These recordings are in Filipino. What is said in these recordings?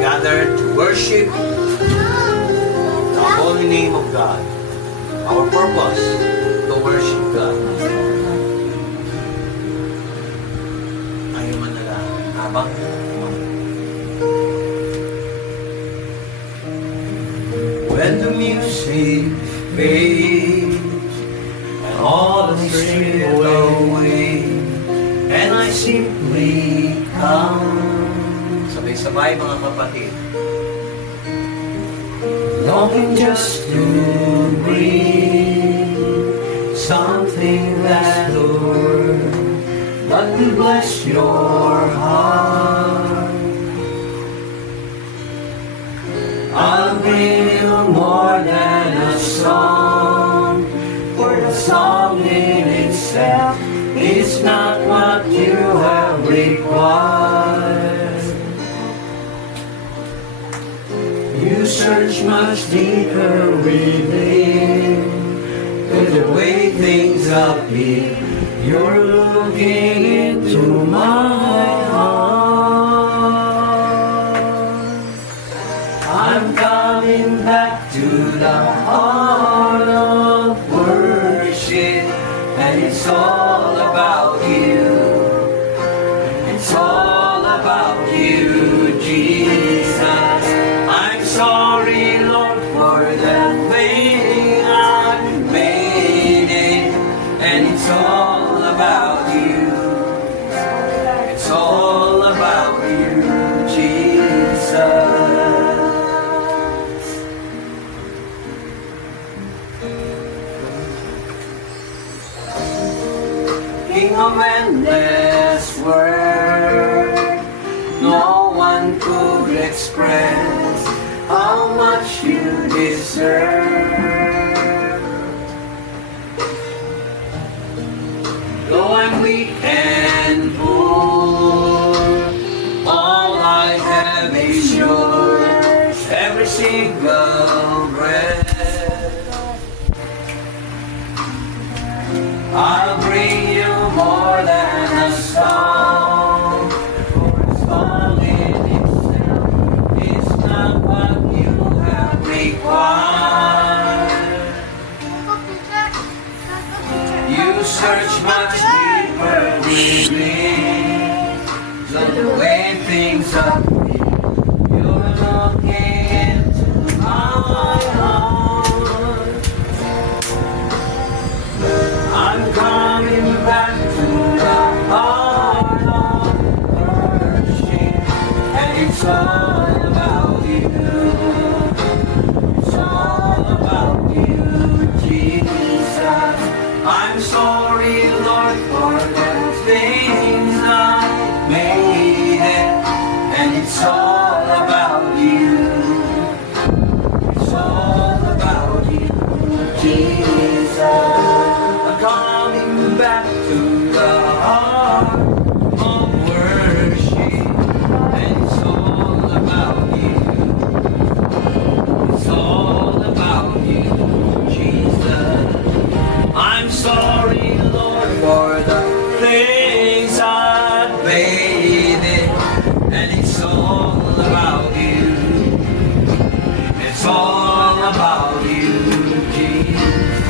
gathered to worship the holy name of God. Our purpose, to worship God. Ayaw manalangin habang when the music fades and all the strings away, and I simply come. Sabay-sabay mga kapatid. Longing just to breathe something that Lord, but to bless your heart. I'll bring you more than a song, for the song in itself is not what you have required. You search much deeper within, to the way things appear. You're looking into my heart. I'm coming back to the heart of worship, and it's all about you. It's all about you, Jesus. I'm sorry, Lord, for the thing I made it, and it's all about you. It's all about you, Jesus. King of endless word, no one could express how much you deserve. Though I'm weak and poor, all I have is yours, every single breath. I'll bring you more than a song, for a song in itself is not what you have required. You search much deeper within, so the way things are, you're looking into my heart. I'm coming back to the heart of worship, and it's all about you. It's all about you, Jesus. I'm sorry, Lord, for the things I made it, and it's all about you. It's all about you, Jesus. Coming back to the heart of worship, and it's all about you. It's all about you, Jesus. I'm sorry, Lord, for the things I've made it, and it's all about you. It's all about you, Jesus.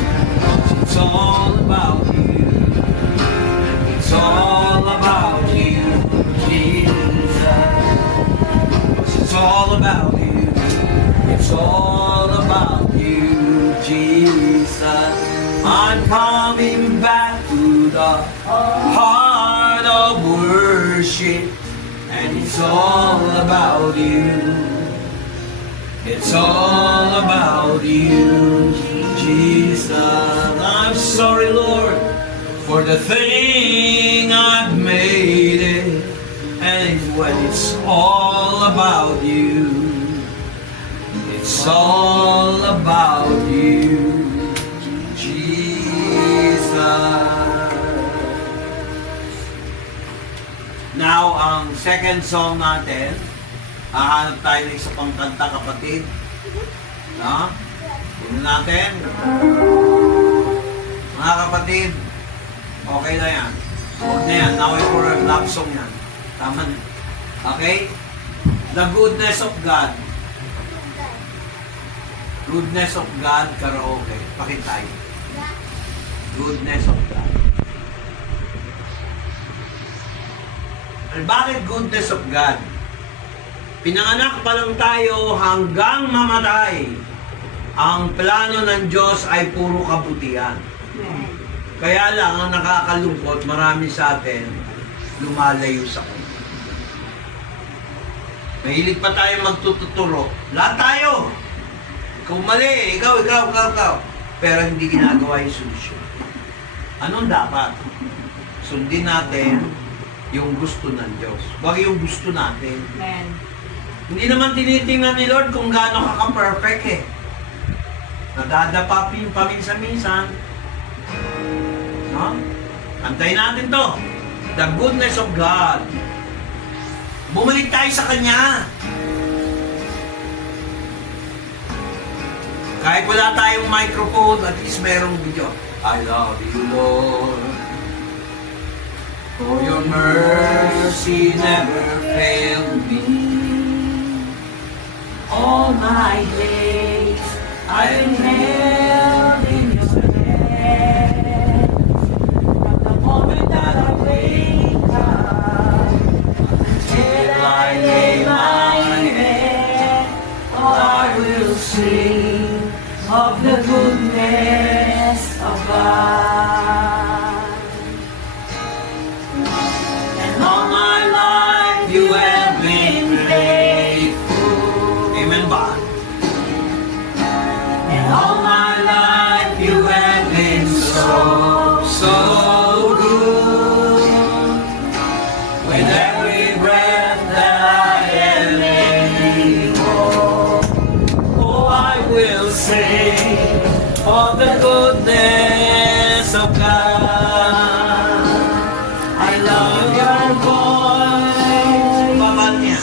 It's all about you. It's all about you, Jesus. It's all about you. It's all about you, Jesus. I'm coming back to the heart of worship, and it's all about you. It's all about you, Jesus. I'm sorry, Lord, for the thing I've made it, and when it's all about you, it's all about you, Jesus. Now, ang second song natin, hahanap tayo ng isa pang kanta, kapatid. No? Tignan natin. Mga kapatid, okay na yan. Huwag na yan. Now for a love song yan. Tama na. Okay? The goodness of God. Goodness of God, karaoke. Pakintay. Goodness of God. Bakit goodness of God? Pinanganak pa lang tayo hanggang mamatay. Ang plano ng Diyos ay puro kabutihan. Kaya lang, ang nakakalungkot, marami sa atin lumalayo sa Kanya. Mahilig pa tayo magtuturo. Lahat tayo. Ikaw mali, ikaw. Pero hindi ginagawa yung solusyon. Anong dapat? Sundin natin yung gusto ng Diyos. Huwag yung gusto natin. Amen. Hindi naman tinitingnan ni Lord kung gaano ka-perfect eh. Nadadapa paminsan-minsan. No? Antayin natin to. The goodness of God. Bumalik tayo sa Kanya. Kahit wala tayong microphone, at least merong video. I love you, Lord. For your mercy never failed me. All my days I've been held in your hands. From the moment that I wake up till I lay my head, oh, I will sing of the goodness of God. And all my life you have been faithful. Amen ba? And all my life you have been so good. with every breath that I am able. Oh, I will sing of the goodness of God. I love your voice. Babal niya.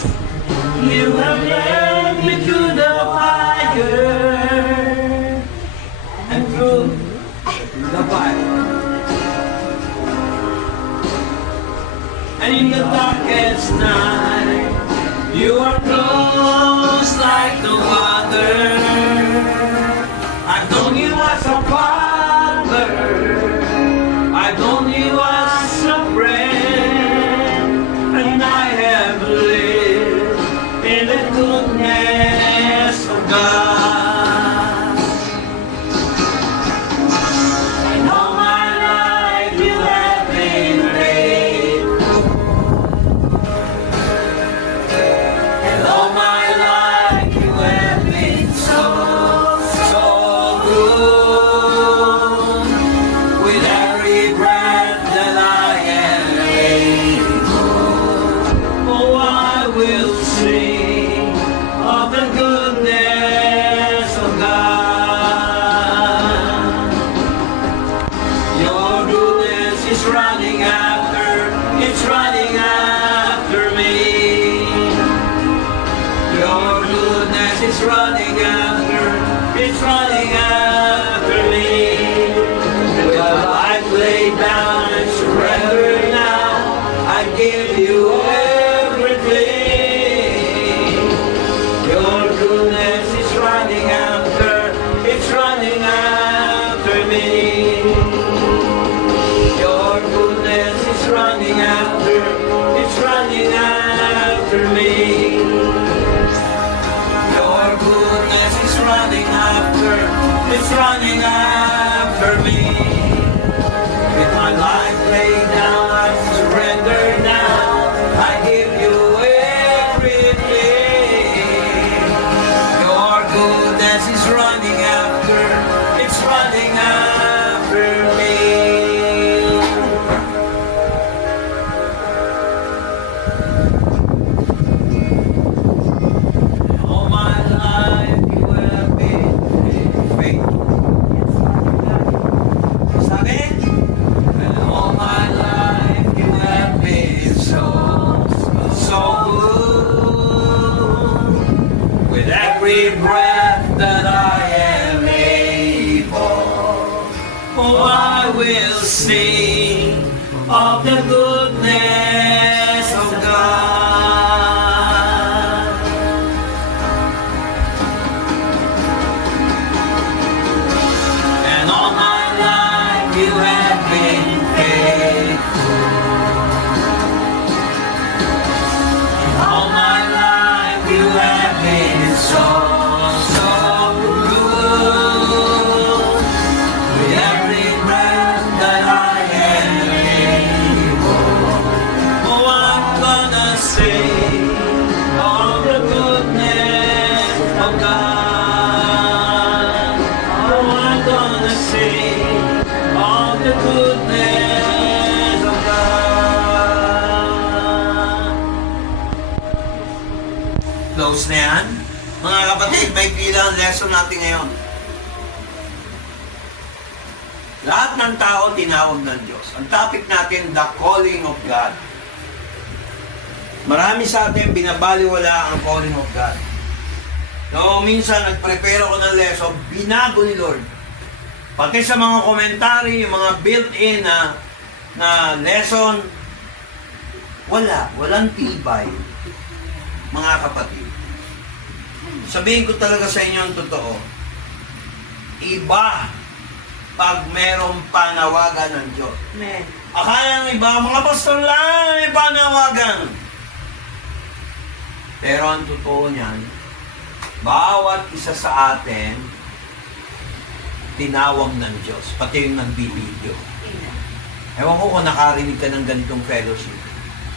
You have led me to the fire and through The Bible. and in the darkest night, you are close like no other. I've known you as a father, I've known you as a friend, and I have lived in the goodness of God. And all my life you have been faithful. And all my life you have been so good. With every breath that I am able, oh, I will sing of the goodness of God. Your goodness is running after, it's running after me. Your goodness is running after, it's running after me. With my life laid down and surrender now, I give you everything. Your goodness is running after, it's running after me. Your goodness is running after, it's running after me. Your goodness is running after, it's running after me. With my life laid down, I surrender now. I give you everything. Your goodness is running after, it's running after me. All my life you have been Faithful. Sabi? and all my life you have been so good. With every breath that I am able, oh, I will sing of the goodness of God. of God. Oh, I'm gonna sing of the goodness of God. Close na yan. Mga kapatid, may bilang lesson natin ngayon. Lahat ng tao tinawag ng Diyos. Ang topic natin, the calling of God. Marami sa atin binabaliwala ang calling of God. No, minsan nag-prepare ako ng lesson, binago ni Lord. Pati sa mga komentary, yung mga built-in na lesson, walang tibay. Mga kapatid. Sabihin ko talaga sa inyo ang totoo. Iba pag merong panawagan ng Diyos. Amen. Akala ng iba, mga pastor lang may panawagan. Pero ang totoo niyan, bawat isa sa atin, tinawag ng Diyos, pati yung nagbibideo. Amen. Ewan ko kung nakarinig ka ng ganitong fellowship.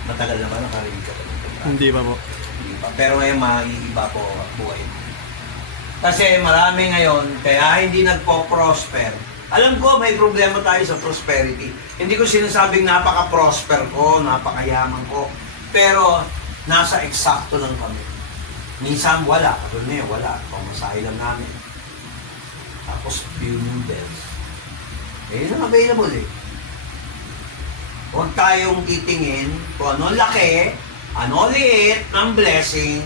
Matagal na ba nakarinig ka ng ganitong? Hindi pa po. Hindi pa. Pero ngayon, maiiba po buhay mo. Kasi marami ngayon, kaya hindi nagpo-prosper. Alam ko, may problema tayo sa prosperity. Hindi ko sinasabing napaka-prosper ko, napakayaman ko. Pero, nasa eksakto lang kami. Minsan wala. Katulad ngayon, wala. Pamasahe lang namin. Tapos, few noodles. Eh, yun ang available eh. Huwag tayong titingin kung ano laki, ano liit ng blessing,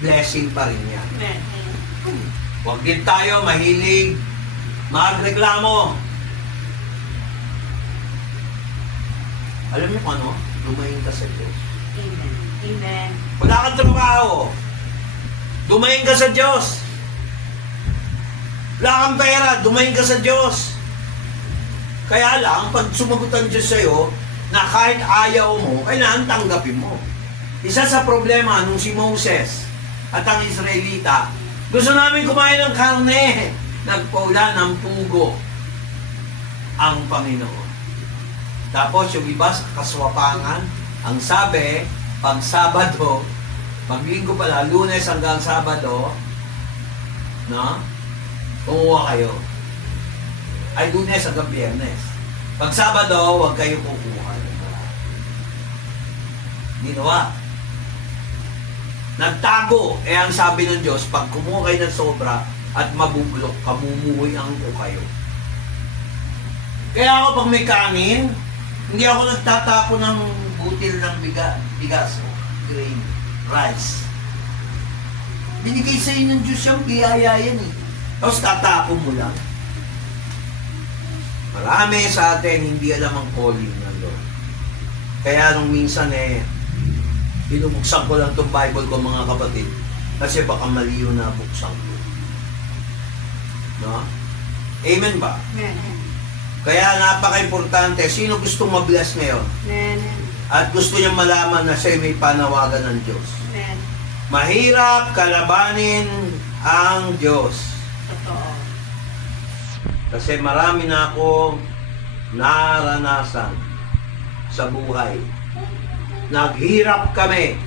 blessing pa rin yan. Amen. Huwag din tayo mahilig magreklamo. Alam mo kung ano? Lumayin ka sa Diyos. Amen. Amen. Wala kang trabaho. Dumayin ka sa Diyos. Wala kang pera. Dumayin ka sa Diyos. Kaya lang, pag sumagot ang Diyos sa'yo, na kahit ayaw mo, kailangan tanggapin mo. Isa sa problema nung si Moses at ang Israelita, gusto namin kumain ng karne. Nagpaula ng pugo ang Panginoon. Tapos yung iba sa kaswapangan, ang sabi, pag Sabado, maglinggo pala, Lunes hanggang Sabado, no? Kumuha kayo. Ay, Lunes hanggang Biyernes. Pag Sabado, huwag kayo kukuha. Ginawa. Nagtago. Eh, ang sabi ng Diyos, pag kumuha kayo ng sobra at mabubulok, kamumuhay ang ko kayo. Kaya ako pag may kanin, hindi ako nagtatapo ng butil ng bigas o grain, rice. Binigay sa inyo ng Diyos yung biyaya yan eh. Tapos tatapon mo lang. Marami sa atin hindi alam ang calling ng Lord. Kaya nung minsan binubuksan ko lang itong Bible ko mga kapatid. Kasi baka mali yung nabuksan ko. No? Amen ba? Amen. Kaya napaka-importante, sino gustong mabless ngayon? Amen. At gusto niya malaman na siya may panawagan ng Diyos. Amen. Mahirap kalabanin ang Diyos. Totoo. Kasi marami na akong naranasan sa buhay. Naghirap kami.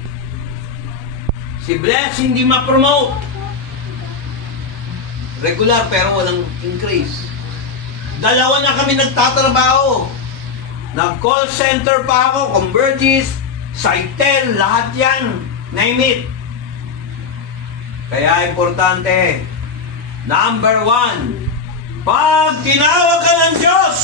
Si Bless hindi ma-promote. Regular pero walang increase. Dalawa na kami nagtatrabaho. Nag-call center pa ako, Convergys, Saitel, lahat yan. Name it. Kaya importante, number 1, pag tinawag ka ng Diyos,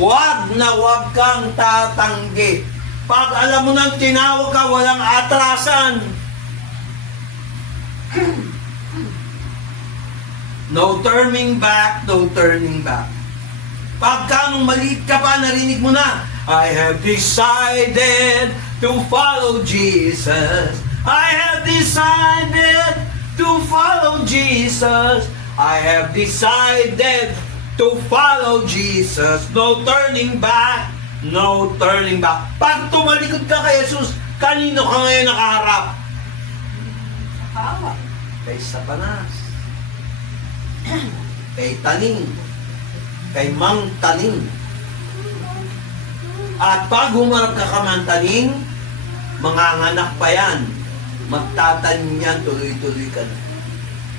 wag na wag kang tatanggi. Pag alam mo nang tinawag ka, walang atrasan. No turning back, no turning back. Pagka nung maliit ka pa, narinig mo na, I have decided to follow Jesus. I have decided to follow Jesus. I have decided to follow Jesus. No turning back, no turning back. Pag tumalikod ka kay Jesus, kanino ka ngayon nakaharap? Awa. Kay Satanas. Kay Taning. Kay Mang Taning. At pag humarap ka ka Mang Taning, manganganak pa yan. Magtatanim yan, tuloy-tuloy ka na.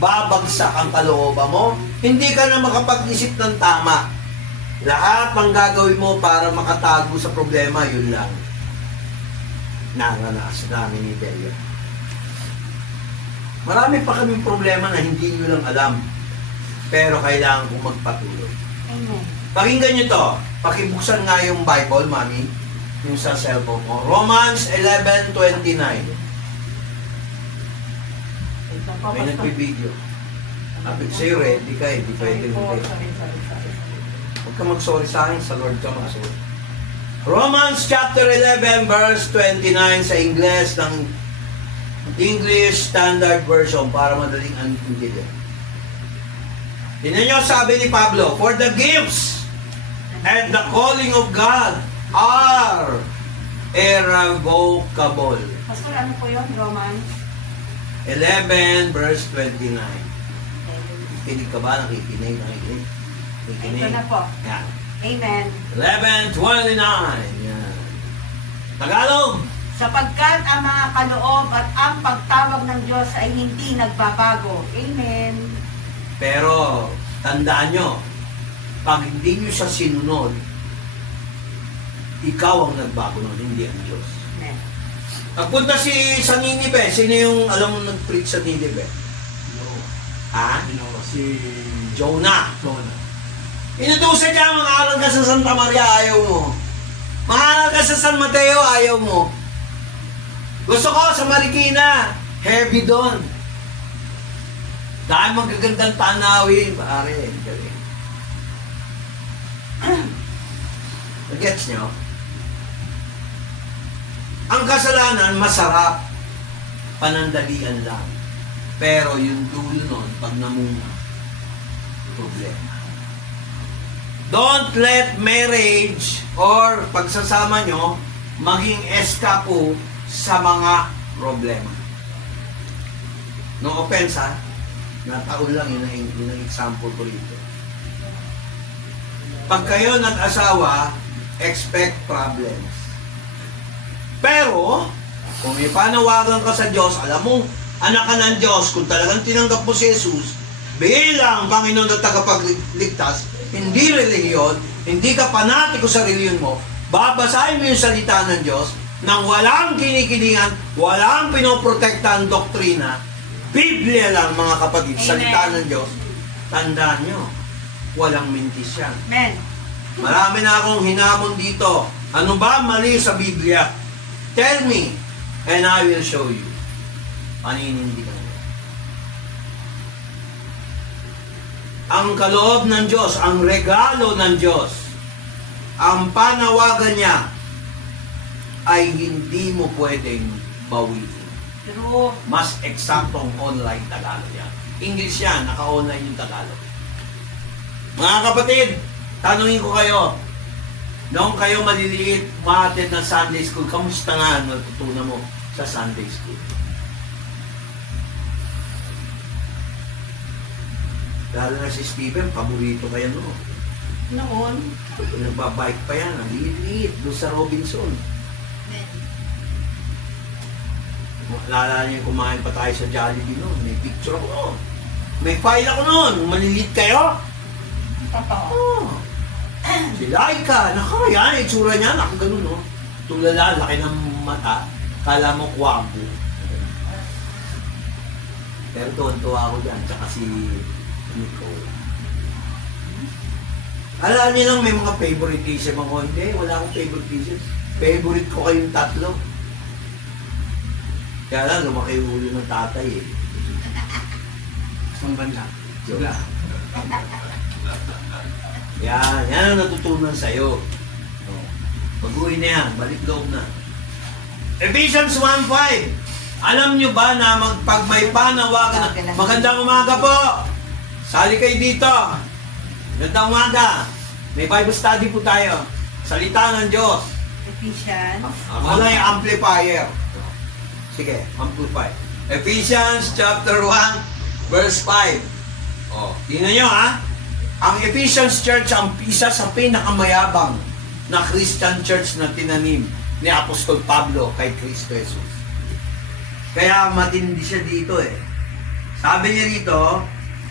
babagsak ang kalooban mo, hindi ka na makapag-isip ng tama. Lahat ng gagawin mo para makatago sa problema, yun lang. Naranasan namin ni Delia. Marami pa kaming problema na hindi nyo lang alam. Pero kailangan kong magpatuloy. Amen. Pakinggan nyo to. Pakibuksan nga yung Bible, Mami. Yung sa cellphone mo. Romans 11:29. Ito po, May Pastor. nagpibideo. Sabi ko sa'yo, ready ka, hindi pwede Sorry po, rin. sorry. Huwag ka mag-sorry sa akin, sa Lord ka mag-sorry. Romans chapter 11 verse 29 sa Ingles ng English Standard Version para madaling intindihin. Tingnan nyo, sabi ni Pablo, for the gifts and the calling of God are irrevocable. Pastor, ano po yun? Romans? 11 verse 29. Kinig ka ba? Nakikinig? Ito na po. Yan. Amen. 11:29. Yan. Tagalog. Sapagkat ang mga kaloob at ang pagtawag ng Diyos ay hindi nagbabago. Amen. Pero, tandaan nyo, pag hindi nyo siya sinunod, ikaw ang nagbago nun, hindi ang Diyos. Amen. Pagpunta sa Ninive, sino yung alam mo nag-preach sa Ninive? Ha? Si Jonah. Jonah. Inutusan niya, mag-aaral ka sa Santa Maria, ayaw mo. Mag-aaral ka sa San Mateo, ayaw mo. Gusto ko sa Marikina, heavy doon. Dahil magagandang tanawin, pare. Galing. Gets nyo? Ang kasalanan, masarap. Panandalian lang. Pero yung dulo nun, pag namunga, problema. Don't let marriage or pagsasama nyo maging eskapo sa mga problema. No offense ha, nataon lang yun ang example ko rito. Pag kayo nag-asawa, expect problems. Pero, kung may panawagan ka sa Diyos, alam mo, anak ka ng Diyos, kung talagang tinanggap mo si Jesus, bilang Panginoon at tagapagligtas, hindi relihiyon, hindi ka panatiko sa relihiyon mo, babasahin mo yung salita ng Diyos nang walang kinikilingan, walang pinoprotektahan doktrina, Biblia lang mga kapatid, Amen. salita ng Diyos, tandaan nyo, walang mintis yan. Amen. Marami na akong hinamon dito. Ano ba mali sa Biblia? Tell me, and I will show you. Paninindigan mo. Ang kaloob ng Diyos, ang regalo ng Diyos, ang panawagan niya, ay hindi mo pwedeng bawiin. True. Mas eksaktong online Tagalog yan. English yan, naka-online yung Tagalog. Mga kapatid, tanungin ko kayo, noong kayo maliliit, umaatid ng Sunday School, kamusta nga natutunan mo sa Sunday School? Lalo na si Steven, paborito kaya no. Noon. Nagbabike pa yan, ang liit-liit, doon sa Robinson. Lala niyo, kumain pa tayo sa Jollibee noon, may picture ako noon. May file ako noon, maliliit kayo? Totoo. Oh. Si Laika, naku, yan, itsura niya, naku, ganun, no? Tulala, laki ng mata, kala mo kwampo. Pero tuwan-tuwa ako dyan, tsaka si Nicole. Alam niyo lang, may mga favoritism ako. Hindi, wala akong favoritism. Favorite ko kayong tatlo. Kaya lang, lumaki yung ulo ng tatay eh. Saan banda? Joke. Yan ang natutunan sa'yo. Pag-uwi na yan, balik loob na. Ephesians 1:5. Alam nyo ba na pag may panawagan na, magandang umaga po! Sali kayo dito! Magandang umaga! May Bible study po tayo. Salita ng Diyos. Ephesians. Ako na yung amplifier. Sige, amplify. Ephesians chapter 1, verse 5. Oh, tingnan nyo ha. Ang Ephesians Church ang isa sa pinakamayabang na Christian church na tinanim ni Apostol Pablo kay Kristo Jesus. Kaya matindi siya dito eh. Sabi niya rito,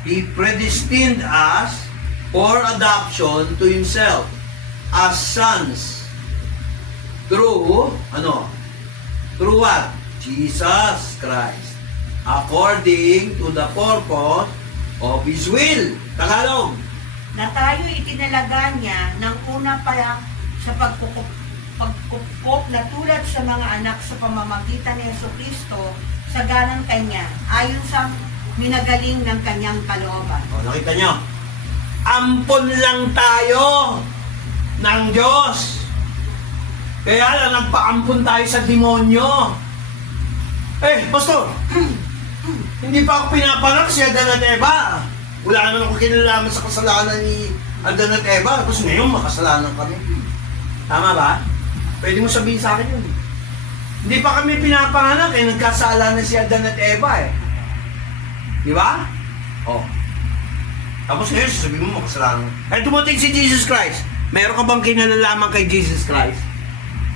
He predestined us for adoption to Himself as sons through, Through what? Jesus Christ. According to the purpose of His will. Tagalog. Na tayo itinalaga niya ng una pa lang sa pagkukop na tulad sa mga anak sa pamamagitan ni Jesucristo sa ganang kanya, ayon sa minagaling ng kanyang kalooban. O, nakita nyo? Ampon lang tayo ng Diyos. Kaya lang, nagpaampon tayo sa demonyo. Pastor, hindi pa ako pinapanak si Adan at Eva. Wala naman ako kinalaman sa kasalanan ni Adan at Eva. Tapos ngayon, makasalanan kami. Tama ba? Pwede mo sabihin sa akin yun. Hindi pa kami pinapanganak nagkasala na si Adan at Eva Di ba? Tapos ngayon, sasabihin mo makasalanan. Dumating si Jesus Christ. Meron ka bang kinalalaman kay Jesus Christ?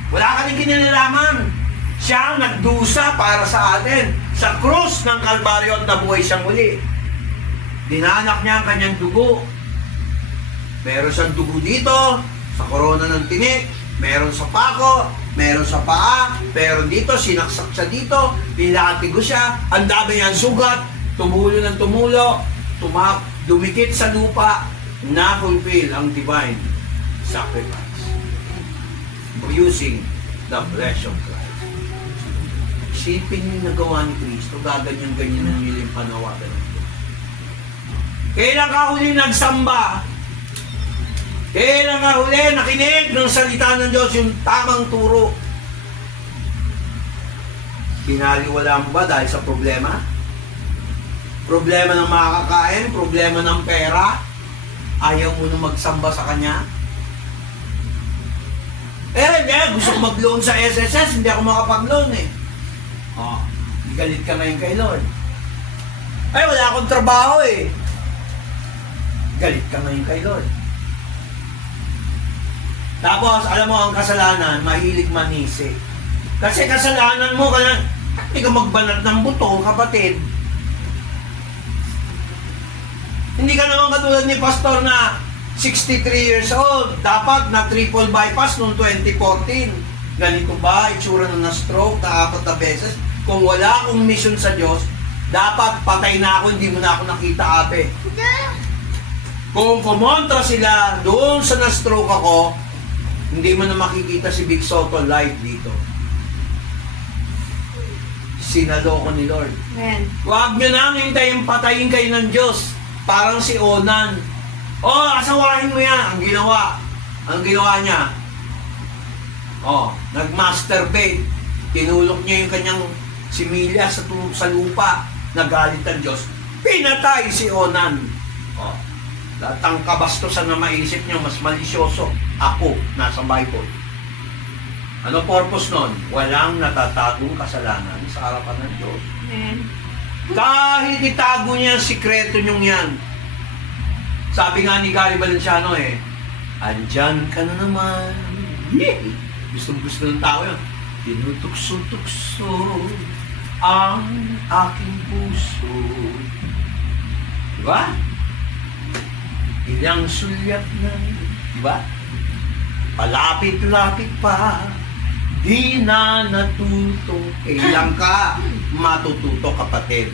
Wala ka rin kinalalaman. Siya ang nagdusa para sa atin. Sa krus ng Kalbaryo at nabuhay siyang muli. Dinanak niya ang kanyang dugo. Meron siyang dugo dito, sa korona ng tinik, meron sa pako, meron sa paa, meron dito, sinaksak siya dito, nilatigo siya, ang dami niyang sugat, tumulo ng tumulo, dumikit sa lupa, na-fulfill ang divine sacrifice. Producing the flesh of Christ. Isipin yung nagawa ni Kristo, gaganyan-ganyan ang nilang panawagan ng Diyos. Kailan ka huli nagsamba? Kailan ka huli nakinig ng salita ng Diyos, yung tamang turo? Pinaliwala mo ba dahil sa problema? Problema ng makakain? Problema ng pera? Ayaw mo na magsamba sa Kanya? Gusto ko mag-loan sa SSS, hindi ako makapag-loan galit ka ngayon kay Lord. Wala akong trabaho Galit ka ngayon kay Lord. Tapos, alam mo, ang kasalanan, mahilig manisi. Kasi kasalanan mo, hindi ka magbanat ng buto, kapatid. Hindi ka naman katulad ni Pastor na 63 years old. Dapat na triple bypass noong 2014. Ganito ba, itsura na stroke na 4 na beses? Kung wala akong mission sa Diyos, dapat patay na ako, hindi mo na ako nakita, ate. Kung kumontra sila doon sa na-stroke ako, hindi mo na makikita si Big Soto live dito. Sinaloko ni Lord. Amen. Huwag nyo nang hintayin patayin kayo ng Diyos. Parang si Onan. Asawahin mo yan. Ang ginawa niya. Nag-masturbate. Tinulok niya yung kanyang similya sa lupa. Nagalit ang Diyos. Pinatay si Onan. Lahat ang kabastusan na maisip niyo, mas malisyoso. Ako, nasa Bible. Ano purpose nun? Walang natatagong kasalanan sa harapan ng Diyos. Amen. Kahit itago niya ang sikreto niyong yan. Sabi nga ni Gary Valenciano andyan ka na naman. Gusto ng tao yun. Tinutukso-tukso ang aking puso. Diba? Ilang sulyap na, diba? Palapit-lapit pa, di na natuto. Kailan ka matututo, kapatid?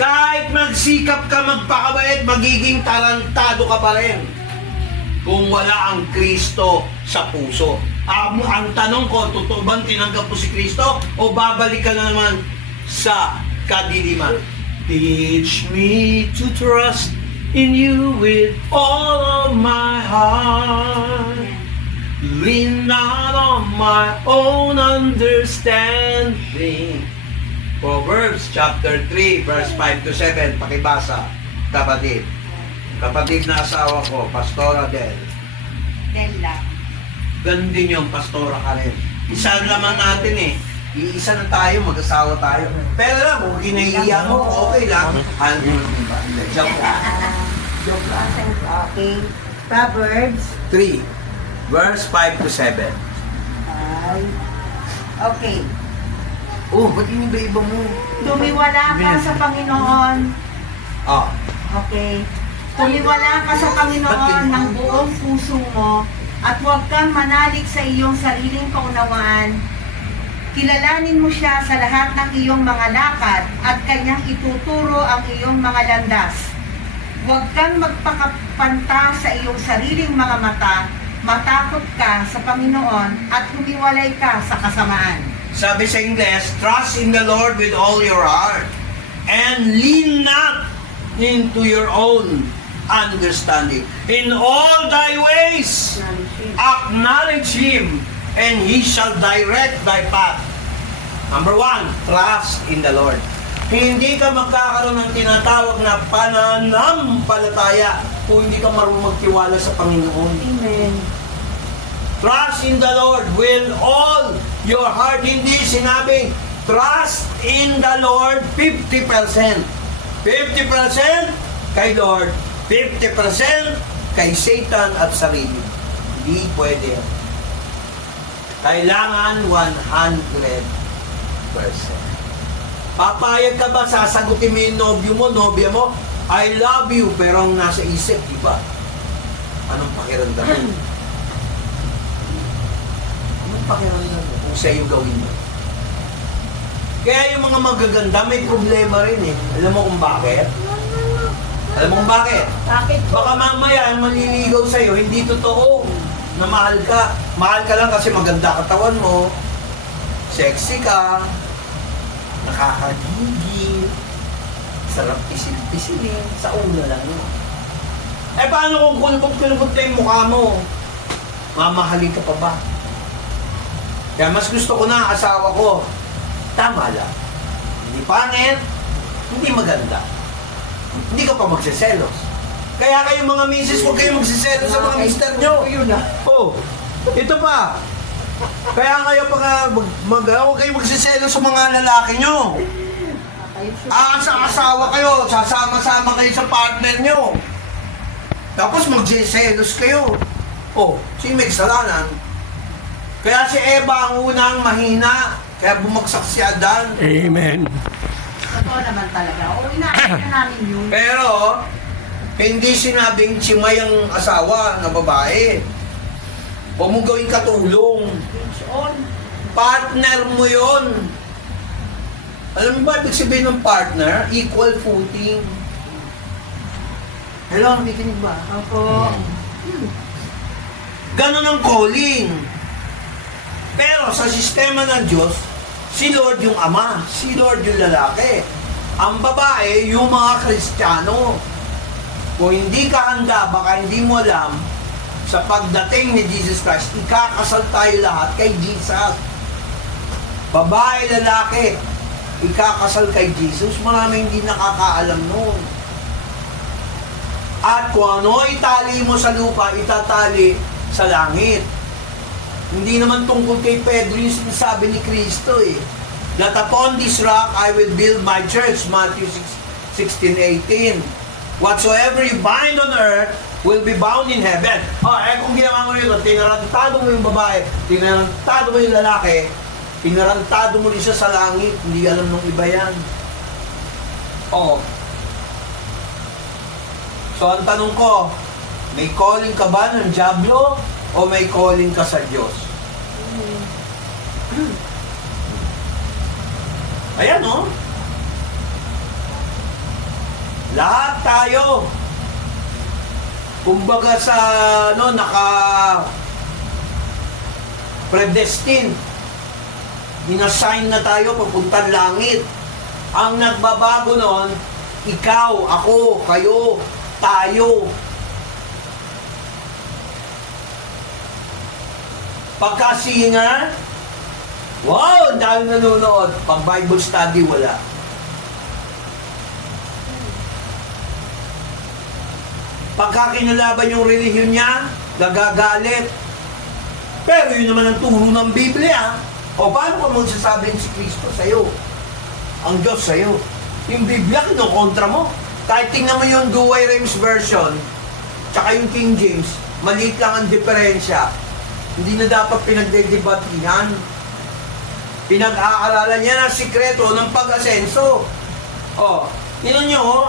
Kahit magsikap ka magpakabait, magiging tarantado ka pa rin kung wala ang Kristo sa puso. Ang tanong ko, totoo bang tinanggap mo si Kristo o babalik ka na naman sa kadiliman? Teach me to trust in you with all of my heart. Lean not on my own understanding. Proverbs chapter 3 verse 5 to 7. Pakibasa, kapatid. Kapatid na asawa ko, Pastora Del. Della. Ganun din yung pastora ka rin. Isa naman natin Iisa na tayo, mag-asawa tayo. Pero lang, kung kinahiya mo, okay lang. Joke lang. Okay. Proverbs 3 verse 5 to 7. Okay. Oh, ba't yung iba-iba mo? Tumiwala ka sa Panginoon. Ah, Okay. Tumiwala ka sa Panginoon ng buong puso mo at huwag kang manalig sa iyong sariling kaunawaan. Kilalanin mo siya sa lahat ng iyong mga lakad at kanyang ituturo ang iyong mga landas. Huwag kang magpakapanta sa iyong sariling mga mata, matakot ka sa Panginoon at humiwalay ka sa kasamaan. sabi sa Ingles, trust in the Lord with all your heart and lean not into your own understanding. In all thy ways, acknowledge Him, and He shall direct thy path. Number 1, trust in the Lord. Hindi ka magkakaroon ng tinatawag na pananampalataya kung hindi ka marunong magtiwala sa Panginoon. Amen. Trust in the Lord with all your heart. Hindi sinabing, trust in the Lord 50%. 50% kay Lord, 50% kay Satan at sarili. Hindi pwede. Kailangan 100%. Papayag ka ba, sasagutin mo yung nobyo mo, nobya mo, I love you, pero ang nasa isip, iba. Anong pakiramdam mo? Anong pakiramdam mo kung sa'yo gawin mo? Kaya yung mga magaganda, may problema rin eh. Alam mo kung bakit? Alam mo kung bakit? Bakit po? Baka mamaya manliligaw sa'yo, hindi totoo na mahal ka. Mahal ka lang kasi maganda katawan mo, sexy ka, nakakagigil, sarap pisil-pisilin, sa una lang yun. Eh paano kung kulubot-kulubot na yung mukha mo? Mamahalin ka pa ba? Kaya mas gusto ko na ang asawa ko, tama lang. Hindi pangit, hindi maganda. Hindi ka pa magsiselos. Kaya kayong mga misis, huwag kayong magsiselos sa mga mister nyo. Oh, ito pa. Kaya kayo huwag kayong magsiselos sa mga lalaki nyo. Sa asawa kayo, sasama-sama kayo sa partner nyo. Tapos magsiselos kayo. Oh, sino may kasalanan? Kaya si Eva ang unang mahina. Kaya bumagsak si Adan. Amen. Totoo naman talaga. O, inaakit na namin yun. Pero, hindi sinabing chimay ang asawa na babae. Huwag mo gawing katulong. It's on. Partner mo yon. Alam mo ba, ibig sabihin ng partner? Equal footing. Hello, nakikinig ba? Opo. Ganon ang calling. Pero sa sistema ng Diyos, si Lord yung ama, si Lord yung lalaki. Ang babae, yung mga Kristiyano. Kung hindi ka handa, baka hindi mo alam, sa pagdating ni Jesus Christ, ikakasal tayo lahat kay Jesus. Babae, lalaki, ikakasal kay Jesus. Maraming hindi nakakaalam noon. At kung ano itali mo sa lupa, itatali sa langit. Hindi naman tungkol kay Pedro yung sinasabi ni Kristo eh. That upon this rock I will build my church, Matthew 16:18. Whatsoever you bind on earth will be bound in heaven. Kung ginawa mo yun, tinarantado mo yung babae, tinarantado mo yung lalaki, tinarantado mo rin siya sa langit, hindi alam nung iba yan. So ang tanong ko, may calling ka ba ng Diablo o may calling ka sa Diyos? Ayan o. Lahat tayo. Kumbaga sa predestined. Inassign na tayo papuntang langit. Ang nagbabago nun, ikaw, ako, kayo, tayo. Pagka singer, wow, ang daming nanonood. Pag Bible study, wala. Pagka kinalaban yung relihiyon niya, nagagalit. Pero yun naman ang turo ng Biblia. O paano ka magsasabing si Kristo sa'yo? Ang Diyos sa'yo. Yung Biblia, kinukontra mo. Kahit tingnan mo yung Douay Rheims version, tsaka yung King James, maliit lang ang diferensya. Hindi na dapat pinagdedebatihan. Pinag-aaralan niya ng sikreto ng pag-asenso. Oh, yun nyo, oh.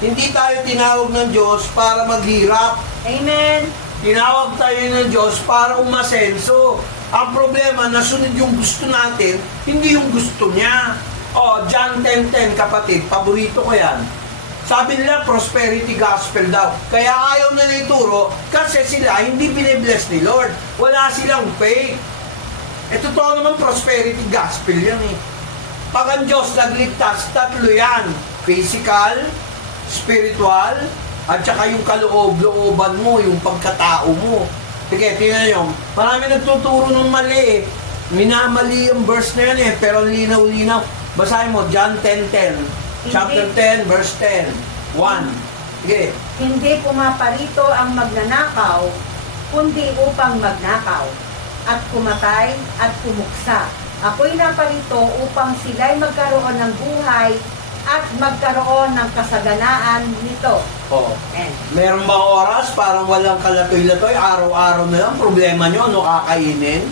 Hindi tayo tinawag ng Diyos para maghirap. Amen. Tinawag tayo ng Diyos para umasenso. Ang problema, nasunod yung gusto natin, hindi yung gusto niya. Oh, John 10:10, kapatid, paborito ko yan. Sabi nila, prosperity gospel daw. Kaya ayaw nila ituro kasi sila hindi binibless ni Lord. Wala silang faith. Eh, totoo naman prosperity gospel yan eh. Pag ang Diyos nagligtas, tatlo yan. Physical, spiritual, at saka yung kaloob-looban mo, yung pagkatao mo. Sige, tingnan nyo. Marami nagtuturo ng mali eh. Minamali yung verse na yan eh, pero linaw-linaw. Basahin mo, John 10:10. Chapter 10, verse 10. 1. Sige. Hindi pumaparito ang magnanakaw, kundi upang magnakaw, at pumatay at pumuksa. Ako'y naparito upang sila'y magkaroon ng buhay at magkaroon ng kasaganaan nito. Oo. Amen. Meron bang oras parang walang kalatoy-latoy, araw-araw na lang, problema nyo, ano kakainin?